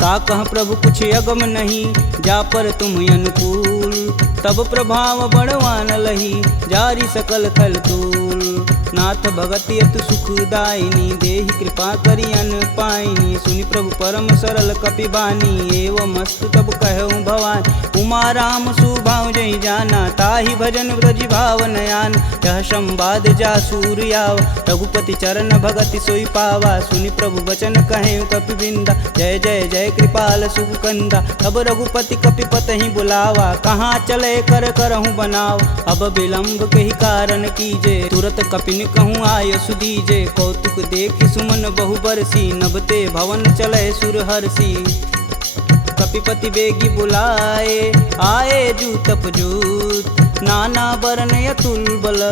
का कह प्रभु कुछ अगम नहीं, जा पर तुम अनुकूल। तब प्रभाव बड़वान लही, जारी सकल खल तूल। नाथ भगति अतु सुखदायिनी, देहि कृपा करि अन पाइनी। सुनि प्रभु परम सरल कपि बानी, एवं मस्तु तब कहूँ भवानी। उमा राम सुभाव जहि जाना, ताहि भजन ब्रज भाव नयान। यह संवाद जा सूर आवा, रघुपति चरण भगति सोई पावा। सुनि प्रभु बचन कहें कपि बिंदा, जय जय जय कृपाल सुख कंदा। तब रघुपति कपि पतहि बुलावा, कहाँ चले कर करहूँ बनाव। अब विलंब के ही कारण कीजे, तुरत कपिन कहूँ आय सुदीजे। कौतुक देखि सुमन बहु बरसी, नभते भवन चले सुर हरसी। कपिपति बेगी बुलाए, आए जूतप जूत। नाना बरन अतुल बल,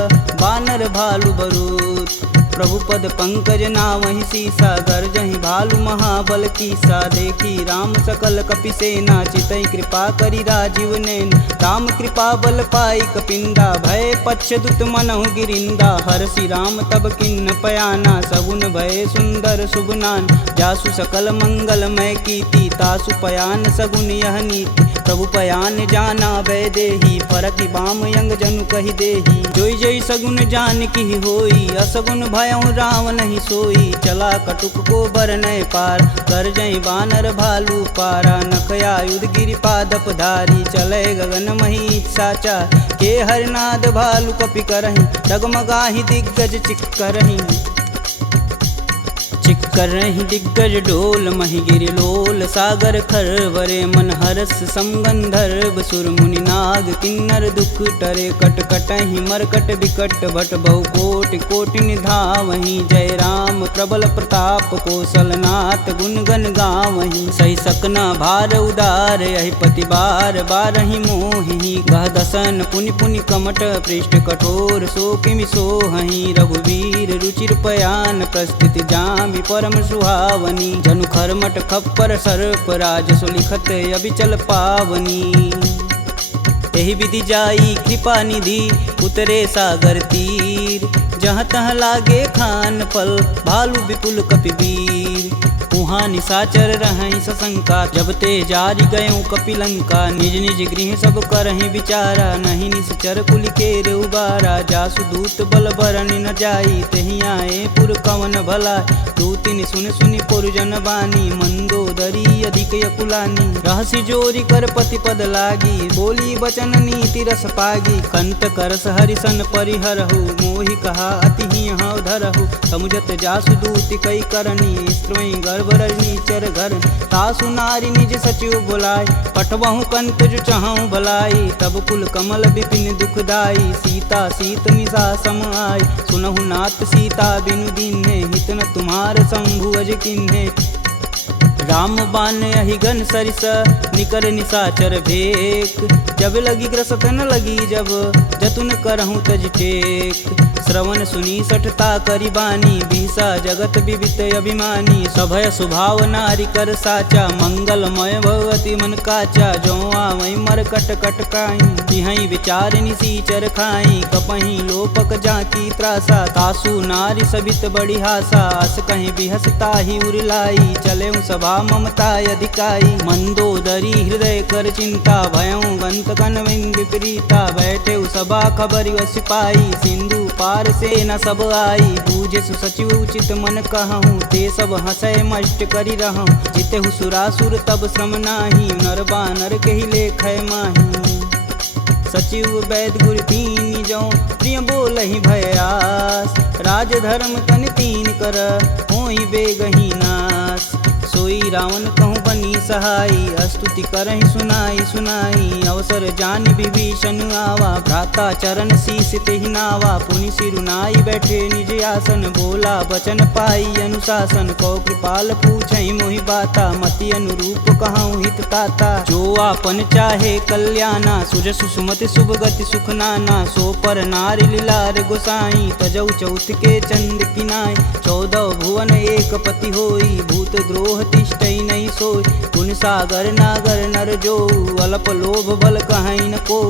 बानर भालु बरूत। प्रभु पद पंकज नावहि सीसा, गर्जहि भालु महाबल कीसा। देखी राम सकल कपि सेना, चितई कृपा करि राजीव नैन। राम कृपा बल पाई कपिंदा, भय पच्छ दुत मनहु गिरिंदा। हरसि राम तब किन्न पयाना, सगुन भय सुंदर शुभ नान। जासु सकल मंगलमय कीर्ति, तासु पयान सगुन यह नीति। प्रभु पयान जाना भय देही, फरकि बाम यंग जनु कहि देही। जोई जोई सगुन जान की होई, असगुन भयउ रावण ही सोई। चला कटुक को बरनय पार, कर जय बानर भालू पारा। नखया युध गिरि पादप धारी, चले गगन मही साचा। के हरनाद भालू कपि करहि, डगमगाहि दिग्गज चिक्करहि। चिक्करहि दिग्गज डोल, महि गिरि लोल सागर खरवरे। मन हरस समगंधर्व सुर मुनि नाग किन्नर दुख टरे कट कटहि मरकट विकट भट बहु कोटि कोटि निधावहि जय राम प्रबल प्रताप कौशलनाथ गुण गण गावहि सही सकना भार उदार यही पति बार बारहि मोहि गह दसन पुनि पुनि कमट पृष्ठ कठोर सो किमि सोहहि रघुवीर रुचिर पयान प्रस्थिति जामि परम सुहावनी जनु खरमट खप्पर सर्प राज सुलिखत अबिचल पावनी यही विधि जाई कृपा निधि उतरे सागर तीर जहाँ तहाँ लागे खान पल भालू विपुल कपिवीर उहाँ निशाचर रहहि सशंका जब ते जारि गयों कपिलंका निज निज गृह सब करहि विचारा नहीं निश्चर कुल केर उबारा जासु दूत बल बरनि न जाई तेहि आए पुर कवन भला दूतिन सुन सुनि पुरजन बानी मंदोदरी अधिक यकुलानी रहसि जोरी कर पति पद लागी बोली बचन नीति रस पागी कंत करस हरिसन परिहरहु मोहि कहा अति हौ धरहु समुझत जासु दूति कई करनी स्त्रोई गर्भ रजनी चर घर तासु नारी निज सचिव बुलाय पठवहु कंत जो चहु भलाई तब कुल कमल विपिन दुखदाई सीता सीत निशा सम आय सुनहु नाथ सीता बिनु दीन्हे हित न तुम्हार शंभु अज किन्हे राम बान अहिगन सरिस निकर निशाचर भेक जब लगी ग्रसत न लगी जब जतुन करहूँ तज टेक श्रवण सुनी सठता करी बानी बीसा जगत विवित अभिमानी सभय स्वभाव नारी कर साचा मंगलमय भगवती मन काचा जो आवै मर कट कट काई जिहई विचार निसीचर खाई कपही लोपक जाकी त्रासा तासु नारी सबित बड़ी हासा अस कहीं बिहसता ही उरलाई चले सभा ममता अधिकाई मंदोदरी हृदय कर चिंता भयं गंत कन विपरीता बैठे सभा खबर सिपाही सिंधु पार से न सब आई बूझे सुसचिव उचित मन कहूँ ते सब हंसय मष्ट करी रहूँ जिते सुरासुर तब श्रम नाही नर बानर के ही लेख माही सचिव वैद गुरु तीन जो प्रिय बोल ही भयास राज धर्म तन तीन कर होई बेगही नास सोई रावण कहूँ बनी सहाई स्तुति करहि सुनाई सुनाई अवसर जान विभीषण आवा भ्राता चरण शीस तेहि नावा पुनि सिरुनाई बैठे निज आसन बोला बचन पाई अनुशासन कौ कृपाल पूछहि मोहि बाता मति अनुरूप कहूँ हित ताता जो आपन चाहे कल्याणा सुजस सुमति शुभ गति सुख नाना सो पर नारी लीलार गोसाई तजौ चौथ के चंद किनाय 14 भुवन एक पति होई भूत द्रोह तिष्ठई नहीं सोई गुण सागर नागर नर जो अल्प लोभ बल कहीं न को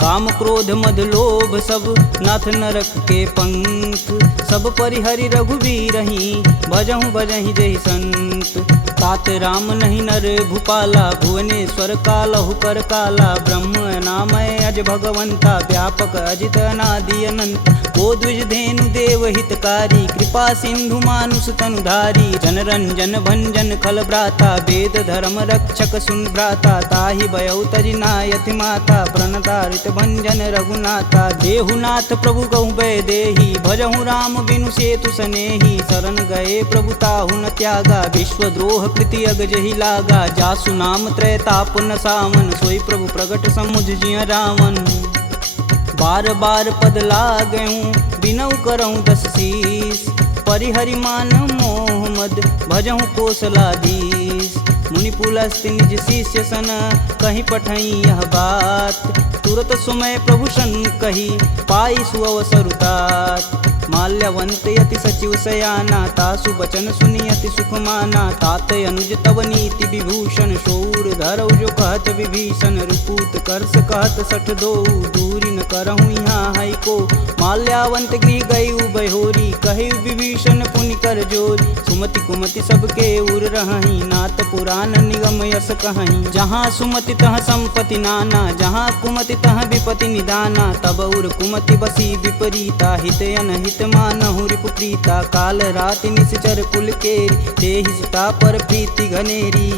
काम क्रोध मद लोभ सब नाथ नरक के पंख सब परिहरि रघुवीर ही भजहु भजहि जहि संत तात राम नहीं नर भूपाला भुवनेश्वर कालहु कर काला ब्रह्म नामय अज भगवंता व्यापक अजित अनादि अनंत को द्विज धेनु देव हितकारी कृपा सिंधु मानुष तनुधारी जन रंजन भंजन खल भ्राता वेद धर्म रक्षक सुन भ्राता ताहि भयउ तजि नायति माता प्रणतारित भंजन रघुनाथा देहुनाथ प्रभु कहु भय देहि भजहु राम बिनु सेतु सनेहि शरण गए प्रभु ताहु न त्यागा विश्वद्रोह कृति अग जहि लागा जासु नाम त्रैताप न सावन सोई प्रभु प्रगट समुझ जिय रावण बार बार पद लागऊं बिनऊ करऊं 10 शीस परिहरि मान मोह मद भजहु कोसलाधीश मुनि पुलस्त्य निज शिष्य सन कहीं पठई यह बात तुरत सुमय प्रभु सन कही पाई सुअवसरुतात माल्यवंत यति सचिव सयाना तासु बचन सुनि अति सुख माना तात अनुज तव नीति विभूषण शौर धरऊ जो कहत विभीषण रुपूत करस कहत सठ दो दूरी न करहु यहाँ है को माल्यावंत गृह गई बहोरी कही विभीषण पुनि कर जोरी सुमति कुमति सबके उर रही नाथ पुराण निगम यस कहीं जहाँ सुमति तह संपत्ति नाना जहाँ कुमति तह विपति निदाना तब उर कुमति बसी विपरीता हित अनहित मानहु रिपुप्रीता काल राति निश्चर कुल केरी तेहि सुता पर प्रीति घनेरी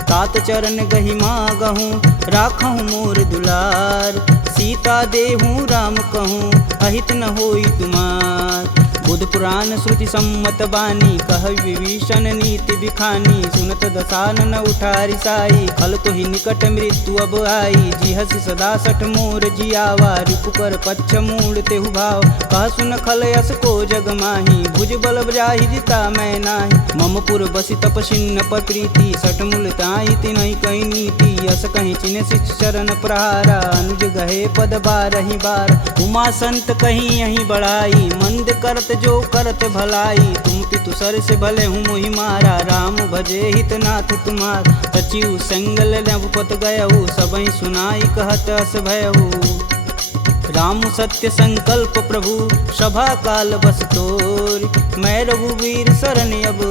तात चरण गहि मागहूँ राखहूँ मोर दुलार सीता देहूँ राम कहूँ अहित न होई तुमार बुध पुराण श्रुति सम्मत बानी, कह विभीषण नीति बिखानी। सुनत दसानन उठारी साई, खल तो ही निकट मृत्यु अब आई। जी हसी सदा सठ मोर जियावा, रिपु कर पच्छ मूड तेहु भाव। कह सुन खल यस को जग माही, भुज बल जाहि जिता मैं नाही। मम पुर बसी तपसिन्न पर प्रीति, सठ मूल ताहि तिनहि कही नीति। यस कहीं चिन्ह शिष चरण प्रहारा, अनुज गहे पद बारहि बार। उमा संत कहीं यही बढ़ाई, मंद करत जो करत भलाई। तुम पितु सर से भले हूँ मोहि मारा, राम भजे हित नाथ तुम्हार। सचिव संगल नभपत गयहु, सबहि सुनाई कहत अस भयहु। राम सत्य संकल्प प्रभु, सभा काल बस तोरि। मैं रघुवीर शरण अब,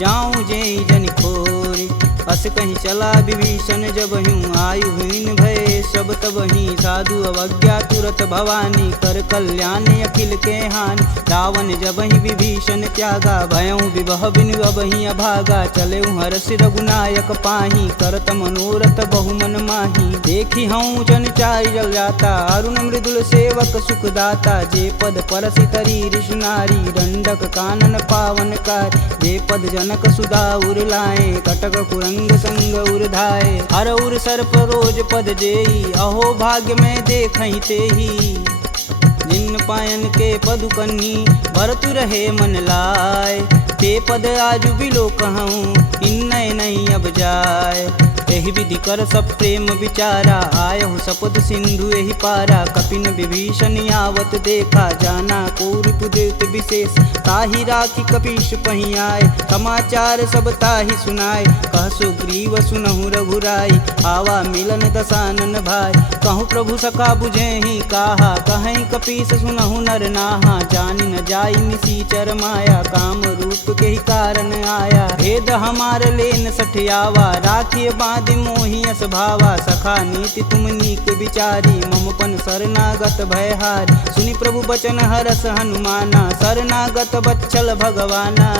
जाऊं जेहि जनि खोरि। अस कहीं चला विभीषण जब हूँ, आयुहीन भय सब तब ही। साधु अवज्ञा तुरत भवानी, कर कल्याण अखिल के हानि। रावण जब ही विभीषण त्यागा, भयऊँ विभह बिनु अब ही अभागा। चले हरष रघुनायक पाही, करत मनोरथ बहु मन माही। देखी हूँ जन चारि जल जाता, अरुण मृदुल सेवक सुखदाता। जे पद परसि तरी ऋषि नारी, दंडक कानन पावन कार। जे पद जनक सुधा उर लाए, कटक कुरंग संग उर्धाए। हर उर सर्प रोज पद जेई, अहो भाग्य में देखहि तेहि। जिन पायन के पदु कन्ही, भरतु रहे मन लाय। ते पद आजु बिलो कहूँ, इन्नय नहीं अब जाय। एहि विधि कर सब प्रेम विचारा, आयहु सपद सिंधु एहि पारा। कपिन विभीषण आवत देखा, जाना कौरव देत विशेष। ताहि राखी कपीश पही आए, समाचार सब ताहि सुनाए। कह सुग्रीव सुनहु रघुराई, आवा मिलन दसानन भाई। कहूँ प्रभु सखा बुझेहि काहा, कहीं कपीस सुनहु नर नाहा। जानि न जाई निसीचर माया, काम रूप के ही कारण आया। भेद हमार लेन सठियावा, राखिए बांधि मोहि यस भावा। सखा नीति तुम नीक विचारी, ममपन शरणागत भयहारी। सुनि प्रभु बचन हरस हनुमाना, शरणागत बच्चल भगवाना।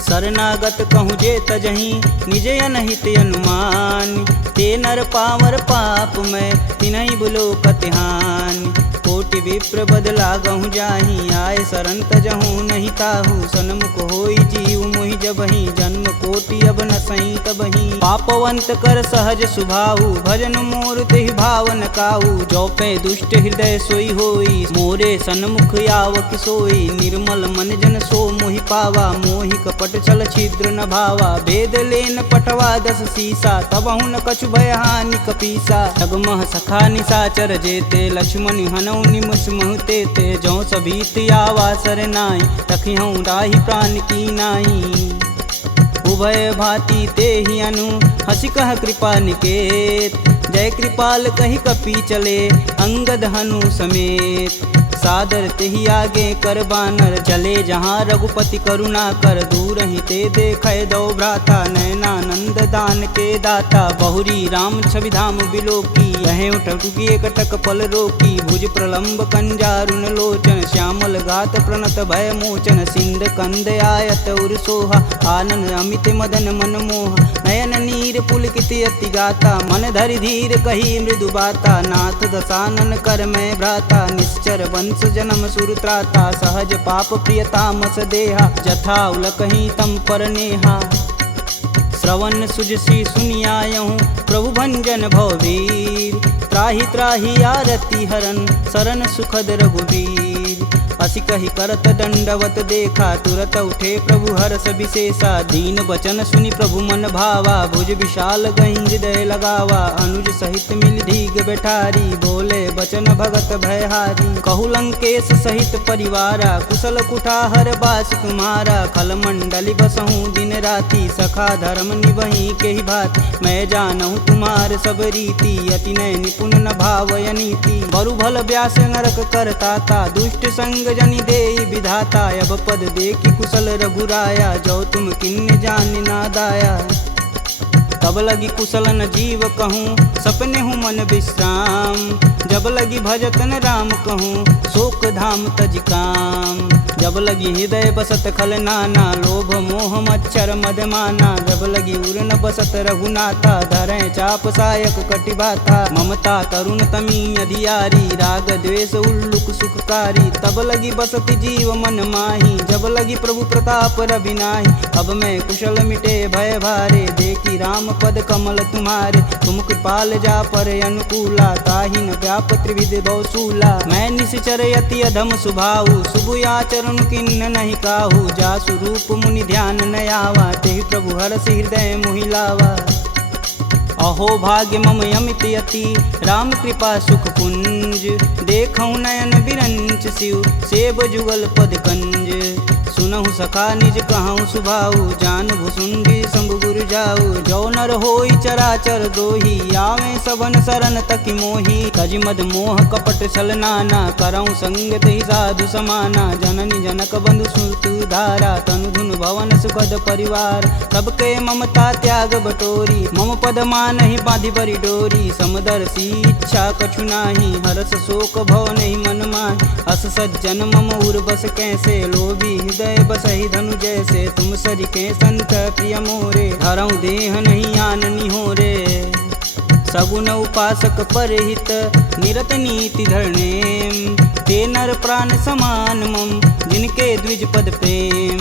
शरणागत कहूँ जे तजहि, निज अनहित अनुमान। ते नर पावर पाप में, तिन्हि बुलोकत हानि। कोटि विप्र बदला गहूँ जाहि, आए शरण तजहूँ नहीं ताहू। सन्मुख होई जीव मोहि जबहि, जन्म कोटि अब न सही तबहि। पापवंत कर सहज सुभाऊ, भजन मोर तेहि भावन काऊ। जो पे दुष्ट हृदय सोई होई, मोरे सन्मुख आव किसोई। निर्मल मन जन सो मोहि पावा, मोहि कपट छल छिद्र न भावा। भेद लेन पटवा दस सीसा, तबहु न कछु भय हानि कपीसा। जगमह सखा निशाचर जेते, लक्ष्मण हनौ निमस महते ते। जो सभीत आवा सरनाई, तखिहूँ राहि प्राण की नाई। उभय भांति ते ही अनु, हसी कह कृपा निकेत। जय कृपाल कही कपी चले, अंगद हनु समेत। सादर तेहि आगे कर बानर, चले जहाँ रघुपति करुणा कर। दूर ही ते देखे दो भ्राता, नयनानंद दान के दाता। बहुरी राम छवि धाम बिलोकी, यह उठुकी एकटक पल रोकी। भुज प्रलंब कंजारुन लोचन, श्यामल गात प्रणत भय मोचन। सिंध कंद आयत उर सोहा, आनन अमित मदन मन मोह। नयन नीर पुलकित अति गाता, मन धरि धीर कही मृदु बाता। नाथ दसानन कर मैं भ्राता, निश्चर वंश जन्म सुर त्राता। सहज पाप प्रियतामस देहा, जथा उलकहि तम पर नेहा। श्रवण सुजसी सुनियायहूँ, प्रभु भंजन भववीर। त्राहि त्राहि आरती हरन, शरण सुखद रघुवीर। असी कही करत दंडवत देखा, तुरत उठे प्रभु हरष विशेषा। दीन बचन सुनि प्रभु मन भावा, भुज विशाल गहि हृदय लगावा। अनुज सहित मिल धीग बैठारी, बोले बचन भगत भयहारी। कहु लंकेश सहित परिवारा, कुशल कुठाहर बास तुम्हारा। खल मंडली बसहूँ दिन राति, सखा धर्म निबहि के ही भात। मैं जानहूँ तुम्हार सब रीति, अति नय निपुण न भावय नीति। बरु भल व्यास नरक करताता, दुष्ट संग जनि देई विधाता। अब पद देखी कुशल रघुराया, जो तुम किन्ने जान ना दाया। तब लगी कुशल न जीव कहूँ, सपने हूँ मन विश्राम। जब लगी भजतन राम कहूँ, शोक धाम तज काम। जब लगी हृदय बसत खल नाना, लोभ मोह मच्छर मदमाना, जब लगी उर न बसत रघुनाथा, धरे चाप सायक कटिबाथा, ममता करुण तमी अधियारी, राग द्वेष उल्लुक सुखकारी, तब लगी बसत जीव मन माही, जब लगी प्रभु प्रताप रविनाही, अब मैं कुशल मिटे भय भारे, देखी राम पद कमल तुम्हारे, तुम कृपाल जा पर अनुकूला, ताहि न व्याप त्रिविध बहुसूला, मैं निश्चर यति अधम सुभाऊ, शुभ आचरण किन्न नहीं काहू, जासु रूप मुनि ध्यान न आवा, तेहि प्रभु हरष हृदय मोहि लावा। अहो भाग्य मम यमित यति, राम कृपा सुख पुंज, देखऊँ नयन बिरंच शिव, सेब जुगल पद कंज, सुनहु सखा निज कहूँ सुभाऊ, जान भुसुंडी शंभु गुरु जाऊ, जो नर होई चराचर द्रोही, आवे सबन शरण तकि मोही, तज मद मोह कपट छल नाना, करऊँ संगत ही साधु समाना, जननी जनक बंधु सुत धारा, तनु धुन भवन सुखद परिवार, सबके ममता त्याग बटोरी, मम पद मानहि बांधि बरी डोरी, समदर्शी इच्छा कछु नाही, हरस शोक भव नहीं मन माहि, अस सज्जन मम उर बस कैसे, लोभी हृदय बसहि धनु जैसे, तुम सरिके संत प्रिय मोरे, धरऊँ देह नहीं आननी हो रे, सगुन उपासक परहित, निरत नीति धरणेम, ते नर प्राण समान मम, जिनके द्विज पद प्रेम,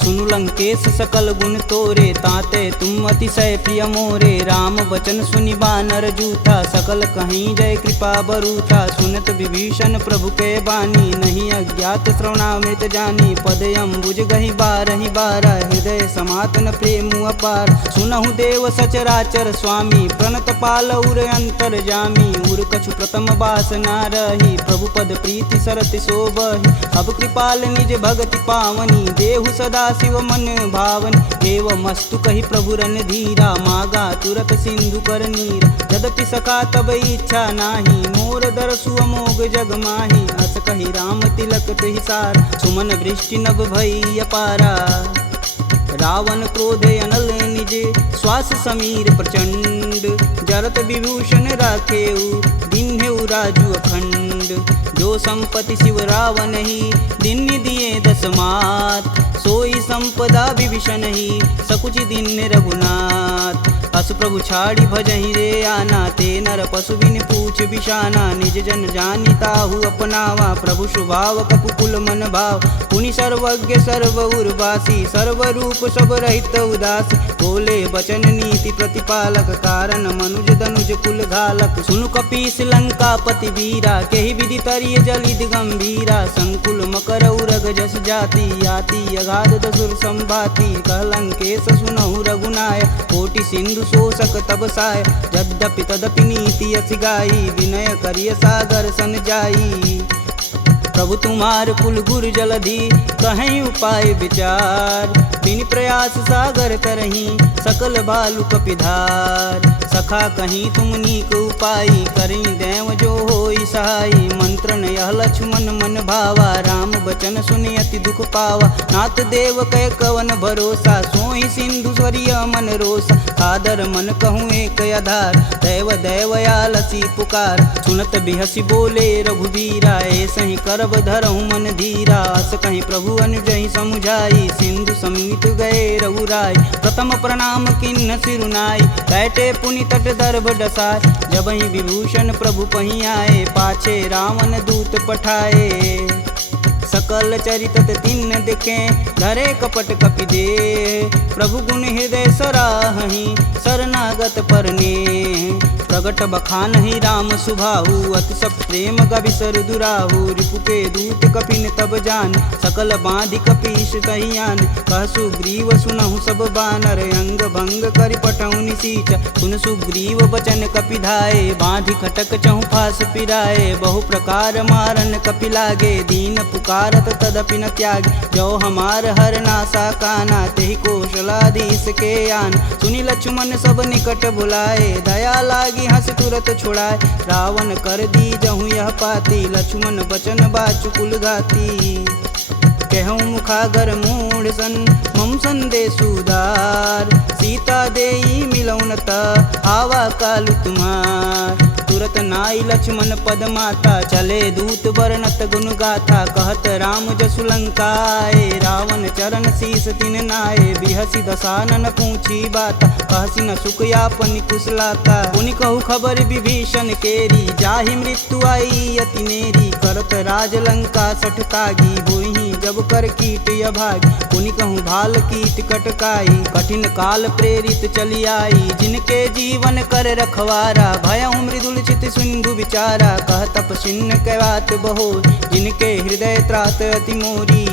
सुनु लंकेश सकल गुण तोरे, ताते तुम अतिशय प्रिय मोरे, राम बचन सुनि बानर जूथा, सकल कहीं जय कृपा बरूथा, सुनत विभीषण प्रभु के बानी, नहीं अज्ञात श्रवणामृत जानी, पद अम्बुज गहि बारहि बारा, हृदय समातन प्रेम अपार, सुनहु देव सचराचर स्वामी, प्रणत पाल उर अंतर जामी, उर कछु प्रथम बास ना रही, प्रभु पद प्रीति सरति शोभहि, अब कृपाल निज भगति पावनी, देहु सदा शिव मन भावन, एवं मस्तु कही प्रभु रन धीरा, मागा तुरत सिंधु कर नीर, यद्यपि सका तब इच्छा नाही, मोर दरसु अमोघ जग माही, अस कही राम तिलक तुहिसार, सुमन वृष्टि नभ भई अपारा, रावण क्रोध अनल निज, श्वास समीर प्रचंड, जरत विभूषण राखेऊ, दिन्हेऊ राजु अखंड, जो संपत्ति शिव रावण ही, दिन दिए दस मात, सोई संपदा विभीषण ही, सकुच दिन रघुनाथ, अस प्रभु छाड़ी भजहि रे आना, ते नर पशु बिन पूछ बिशाना, निज जन जानि ताहु अपनावा, प्रभु स्वभाव कपुकुल मन भाव, पुनि सर्वज्ञ सर्व उर्वासी, सर्व रूप सब रहित उदासी, बोले बचन नीति प्रतिपालक, कारण मनुज धनुज कुल घालक, सुनु कपीस लंकापति वीरा, केहि विधि तरिय जलिद गंभीरा, संकुल मकर उरग जस जाति, याति अगाध दसुर संभाति, कहलंकेश सुनहु रघुनाय, कोटि सिंधु शोषक तब साय, यद्यपि तदपि नीति अति गाई, विनय करिय सागर सन जाई, प्रभु तुम्हार कुल गुर जलधि, कहीं उपाय विचार, बिन प्रयास सागर तरही, सकल भालु कपिधार, सखा कहीं तुम नीक उपाय, करी देव जो होई सहाई, मंत्रन यह लक्ष्मण मन भावा, राम बचन सुनि अति दुख पावा, नाथ देव कै कवन भरोसा, सोई सिंधु स्वरिय मन रोसा, आदर मन कहूँ एक आधार, दैव दैवयालसी पुकार, सुनत बिहसी बोले रघुबीरा, ऐसे ही करब धरहु मन धीरा, अस कहीं प्रभु अनुजहि समुझाई, सिंधु समीत गए रघुराय, प्रथम प्रणाम किन्न सिरुनाई, बैठे पुनि तट दर्भ डसाय, जबहि विभूषण प्रभु पहि आए, पाछे रावण दूत पठाए, सकल चरित तिन्न दिखे, धरे कपट कपि दे, प्रभु गुण हृदय सराहि, शरणागत परने, प्रगट बखानहि राम सुभाहु, अति सब प्रेम गविसर दुराहु, रिपु के दूत कपिन तब जान, सकल बांधि कपीश कहियान, कह सुग्रीव सुनहु सब बानर, अंग भंग करि पटौनि निसीच, सुन सुग्रीव बचन कपिधाए, बांधि खटक चहु फास पिराए, बहु प्रकार मारन कपि लागे, दीन पुकारत तदपि न त्यागे, जो हमार हर नासा काना, तेहि कौशलाधीश के आन, सुनि लक्ष्मण सब निकट बुलाए, दया लागी हंस तुरत छुड़ाए, रावण कर दी जहूँ यह पाती, लक्ष्मण बचन बाचुकुल घाती, कहूँ मुखागर मूढ़ सन, मम संदेश उदार, सीता देई मिलौन ता, आवा कालु तुम्हार, तुरत नाई लक्ष्मण पद माता, चले दूत वर्णत गुण गाथा, कहत राम जसु लंकाए, रावण चरण शीस तिन नाये, बिहसी दसानन पूछी बात, कहसी न सुख यापन कुशलाता, पुनि कहु खबर विभीषण केरी, जाहि मृत्यु आई अति नेरी, करत राज लंका सठ तागी, होहि जब कर कीट अभागी, पुनि कहूँ भाल कीट कटकाई, कठिन काल प्रेरित चली आई, जिनके जीवन कर रखवारा, भयउ मृदुल चित सिंधु विचारा, कह तपसिन्न कहवात बहो, जिनके हृदय त्रात अति मोरी,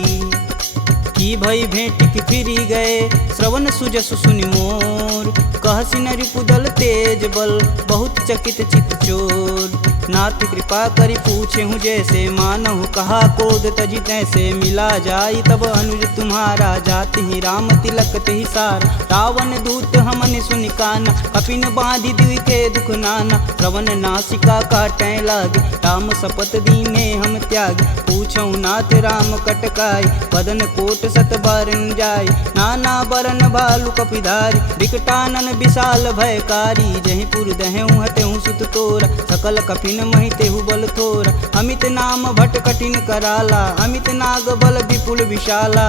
की भई भेंट की फिरी गए, श्रवण सुजस सुनि मोर, कहसी न रिपुदल तेज बल, बहुत चकित चित चोर, नाथ कृपा करि पूछे हूँ जैसे, मानहु कहा क्रोध तजि तैसे, मिला जाई तब अनुज तुम्हारा, जाति ही राम तिलक तेहि सार, रावण दूत हमन सुनि काना, कपिन बांधि दिव्य के दुख नाना, श्रवण नासिका काटै लागे, राम शपथ दीने हम त्याग, पूछऊ नाथ राम कटकाई, बदन कोट सत बारन जाय, नाना बरन भालु कपिधारी, विकटानन विशाल भयकारी, जहि पुर दहु हतेहु सुत तोरा, सकल कपिन महि तेहु बल थोरा, अमित नाम भट कठिन कराला, अमित नाग बल विपुल विशाला,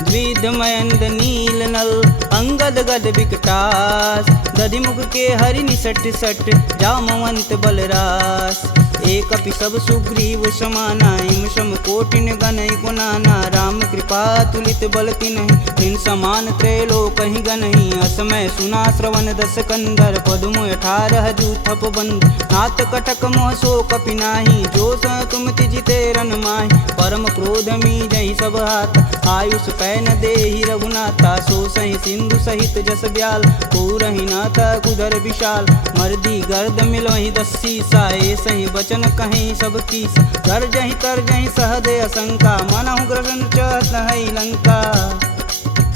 द्विध मयंद नील नल, अंगद गद विकटास, दधिमुख के हरि निसट सट, जामवंत बलरास, एक अपि सब सुग्रीव समाना, इम सम कोटिन गनहि गुनाना, राम कृपा तुलित बल तिन्हि, तिन समान त्रैलोक ही गनहि, असमय सुना श्रवण दस कंदर, पदुम 18 जूथप बंद, नाथ कटक मोह सो कपि नाही, जो स तुम तिजिते रन माहि, परम क्रोध मी जहि सब हाथ, आयुष पै न देहि रघुनाथा, सो सहि सिंधु सहित जस ब्याल, पूरहि नाथ कुधर विशाल, मर्दी गर्द मिलहि 10 सीसा, सही बचन कहीं सब कीस, गर्जहि तरजहि सहदे असंका, मनहु ग्रसन चहत है लंका,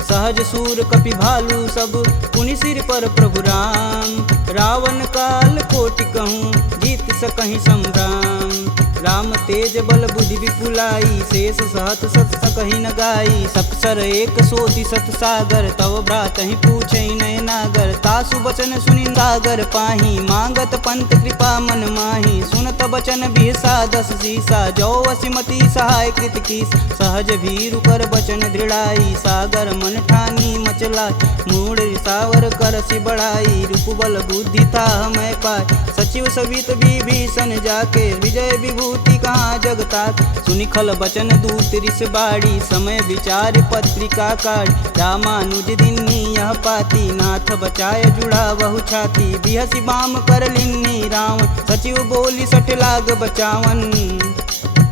सहज सूर कपि भालू सब, पुनि सिर पर प्रभु राम, रावण काल कोटि कहूँ, जीत सकहि संग्राम, राम तेज बल बुद्धि विपुलाई, शेष सहत सत सकहि न गाई, सपसर एक सोति सत सागर, तव भ्रात ही पूछै नय नागर, तासु बचन सुनि सागर पाही, मांगत पंत कृपा मन माही, सुनत बचन बिहसा 10 सीसा, जो वसिमती सहाय कृत कीस, सहज भीरु कर बचन दृढ़ाई, सागर मन ठानी मचला, मूढ़ रिसावर करसि बढ़ाई, रूप बल बुद्धि था मैं पाय, सचिव सवित विभीषण जाके, विजय विभूति कहाँ जगता, सुनि खल बचन दूत रिस बाड़ी, समय विचार पत्रिका काढ़, रामानुज दिन्नी यह पाती, नाथ बचाय जुड़ा बहु छाती, बिहसी बाम कर लिन्नी रावण, सचिव बोली सठ लाग बचावन,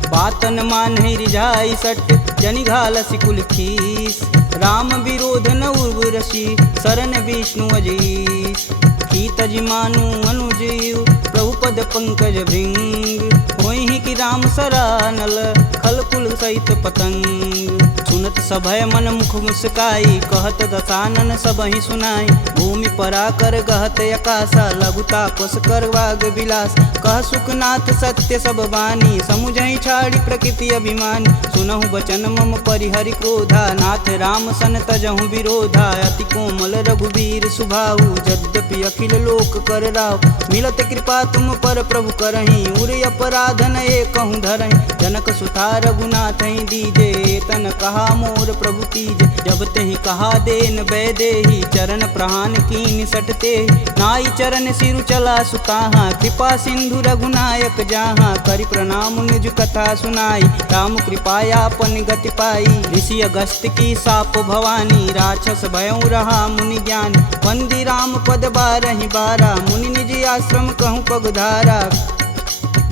बातन मान रिझाई सट, जनि घालसि कुल खीस, राम विरोध न उर्वरसी, शरण विष्णु अजीस, की तज मानु अनुजीव, प्रभु पद पंकज भृंग, होहि कि राम सरानल, खल कुल सहित पतंग, सुनत सभय मन मुख मुस्काई, कहत दसानन सबहि सुनाई, भूमि परा कर गहत अकासा, लघुता पस कर वाग विलास, कह सुखनाथ सत्य सब बानी, समुझहि छाड़ी प्रकृति अभिमानी, सुनहु बचन मम परिहरि क्रोधा, नाथ राम सन तजहु विरोधा, अति कोमल रघुवीर सुभाऊ, यद्यपि अखिल लोक कर राव, मिलत कृपा तुम पर प्रभु करहि, उर अपराधन एकहु धरहि, जनक सुता रघुनाथ ही दीजे, तन कहा मोर प्रभु कीजे, जब तेहि कहा देन बैदेही, चरण प्रहान कीन सटते, नाई चरण सिरु चला सुताहा, कृपा सिंधु रघुनायक जहाँ, करि प्रणाम निज कथा सुनाई, राम कृपायापन गति पाई, ऋषि अगस्त की साप भवानी, राक्षस भयउ रहा मुनि ज्ञान, वंदी राम पद 12 बारा, मुनि निज आश्रम कहूँ पगधारा,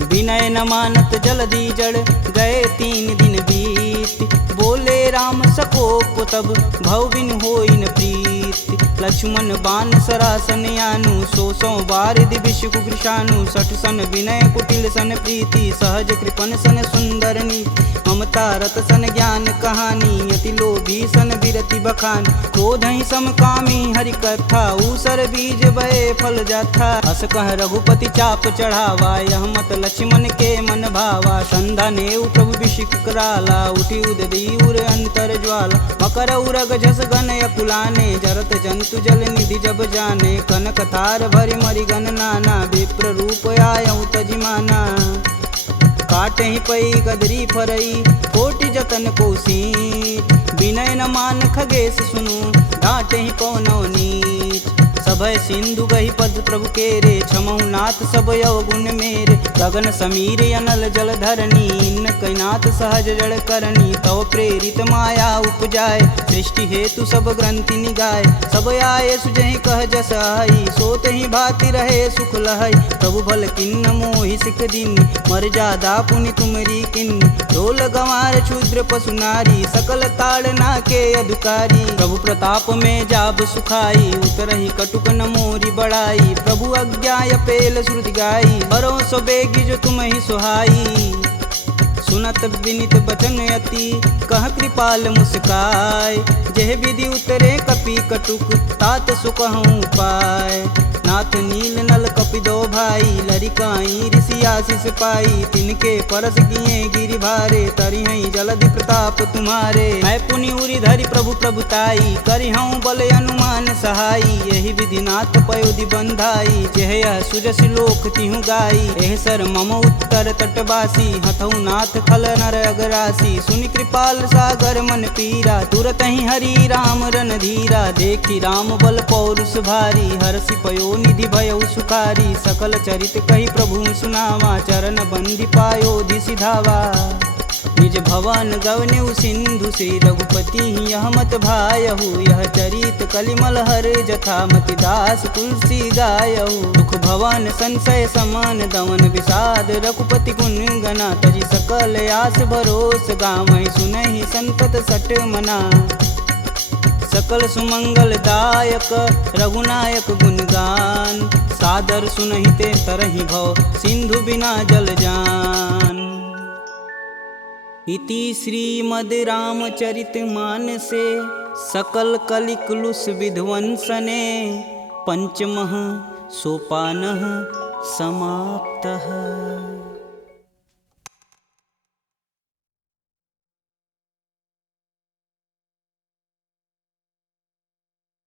विनय न मानत जलधि जड़, गए 3 दिन बीत, बोले राम सकोप तब, भव बिन होई न प्रीत, लक्ष्मण बान सरासन यानु, 100 बार दिविश कुकृशानु, 60 सन विनय कुटिल सन प्रीति, सहज कृपन सन सुंदर नीति, ममता रत सन ज्ञान कहानी, यति लोभी सन विरति बखान, क्रोधहि समकामी हरि कथा, ऊसर बीज बए फल जाथा, अस कह रघुपति चाप चढ़ावा, यह मत लक्ष्मण के मन भावा, संधा नेउ प्रभु बिषिक कराला, उठी उददी उर अंतर ज्वाला, मकर उरग जस गन अकुलाने, जरत जंत हेतु जल निधि जब जाने, कनक थार भरि मरिगन नाना, विप्र रूप आयऊ तजिमाना। काटे ही पई गदरी फरई, कोटि जतन कोसीट, विनय न मान खगेश सुनु, डांटे ही पवनौ नीच। सभय सिंधु गही पद प्रभु केरे, छमहु नाथ सब अवगुण मेरे। गगन समीर अनल जल धरनी, इन कैनाथ सहज जड़ करनी। तव प्रेरित माया उपजाय, सृष्टि हेतु सब ग्रंथि निगाय। सब आये सुजहि कह जस आई, सोत ही भाति रहे सुख लहई। प्रभु भल किन्न मोहि सिख दीन, मर्यादा पुनि तुमरी किन्न। ढोल गंवार शूद्र पशु नारी, सकल ताड़ना के अधिकारी। प्रभु प्रताप में जाब सुखाई, उतरहि कटुक न मोरी बड़ाई। प्रभु आज्ञा पेल श्रुति गाई, बरो सो बेगी जो तुम ही सुहाई। सुनत विनित बचन अति, कह कृपाल मुस्काय। जेह विधि उतरे कपि कटुक, तात सुकहूँ पाय। नाथ नील नल कपि दो भाई, लरिकाई ऋषि आशीष पाई। तिनके परस किए गिरि भारे, तरिहई जलधि प्रताप तुम्हारे। मैं पुनि उरि धरि प्रभु प्रभुताई, करिहऊँ बल अनुमान सहाई। यही विधि नाथ पयोधि बंधाई, जेह यह सुजस लोक तिहु गाई। एह सर मम उत्तर तटवासी, हथऊ नाथ खल नर अगरासी। सुनि कृपाल सागर मन पीरा, तुरत ही हरि राम रन धीरा। देखी राम बल पौरुष भारी, हरषि पयो निधि भयउ सुखारी। सकल चरित कही प्रभु सुनावा, चरण बंदी पायोधि सिधावा। निज भवन गवनेउ सिंधु, श्री रघुपति यह मत भायहु। यह चरित कलिमल हर जथा, मति दास तुलसी गायहु। दुख भवन संशय समान, दमन विषाद रघुपति गुण गना। तजि सकल आस भरोस, गावहि सुनहि संतत सट मना। सकल सुमंगल दायक रघुनायक गुणगान, सादर सुनहि ते तरहि भव, सिंधु बिना जल जान। इति श्रीमद् रामचरित मानसे, सकल कलिकुलुष विध्वंसने। पंचमः सोपानः समाप्तः।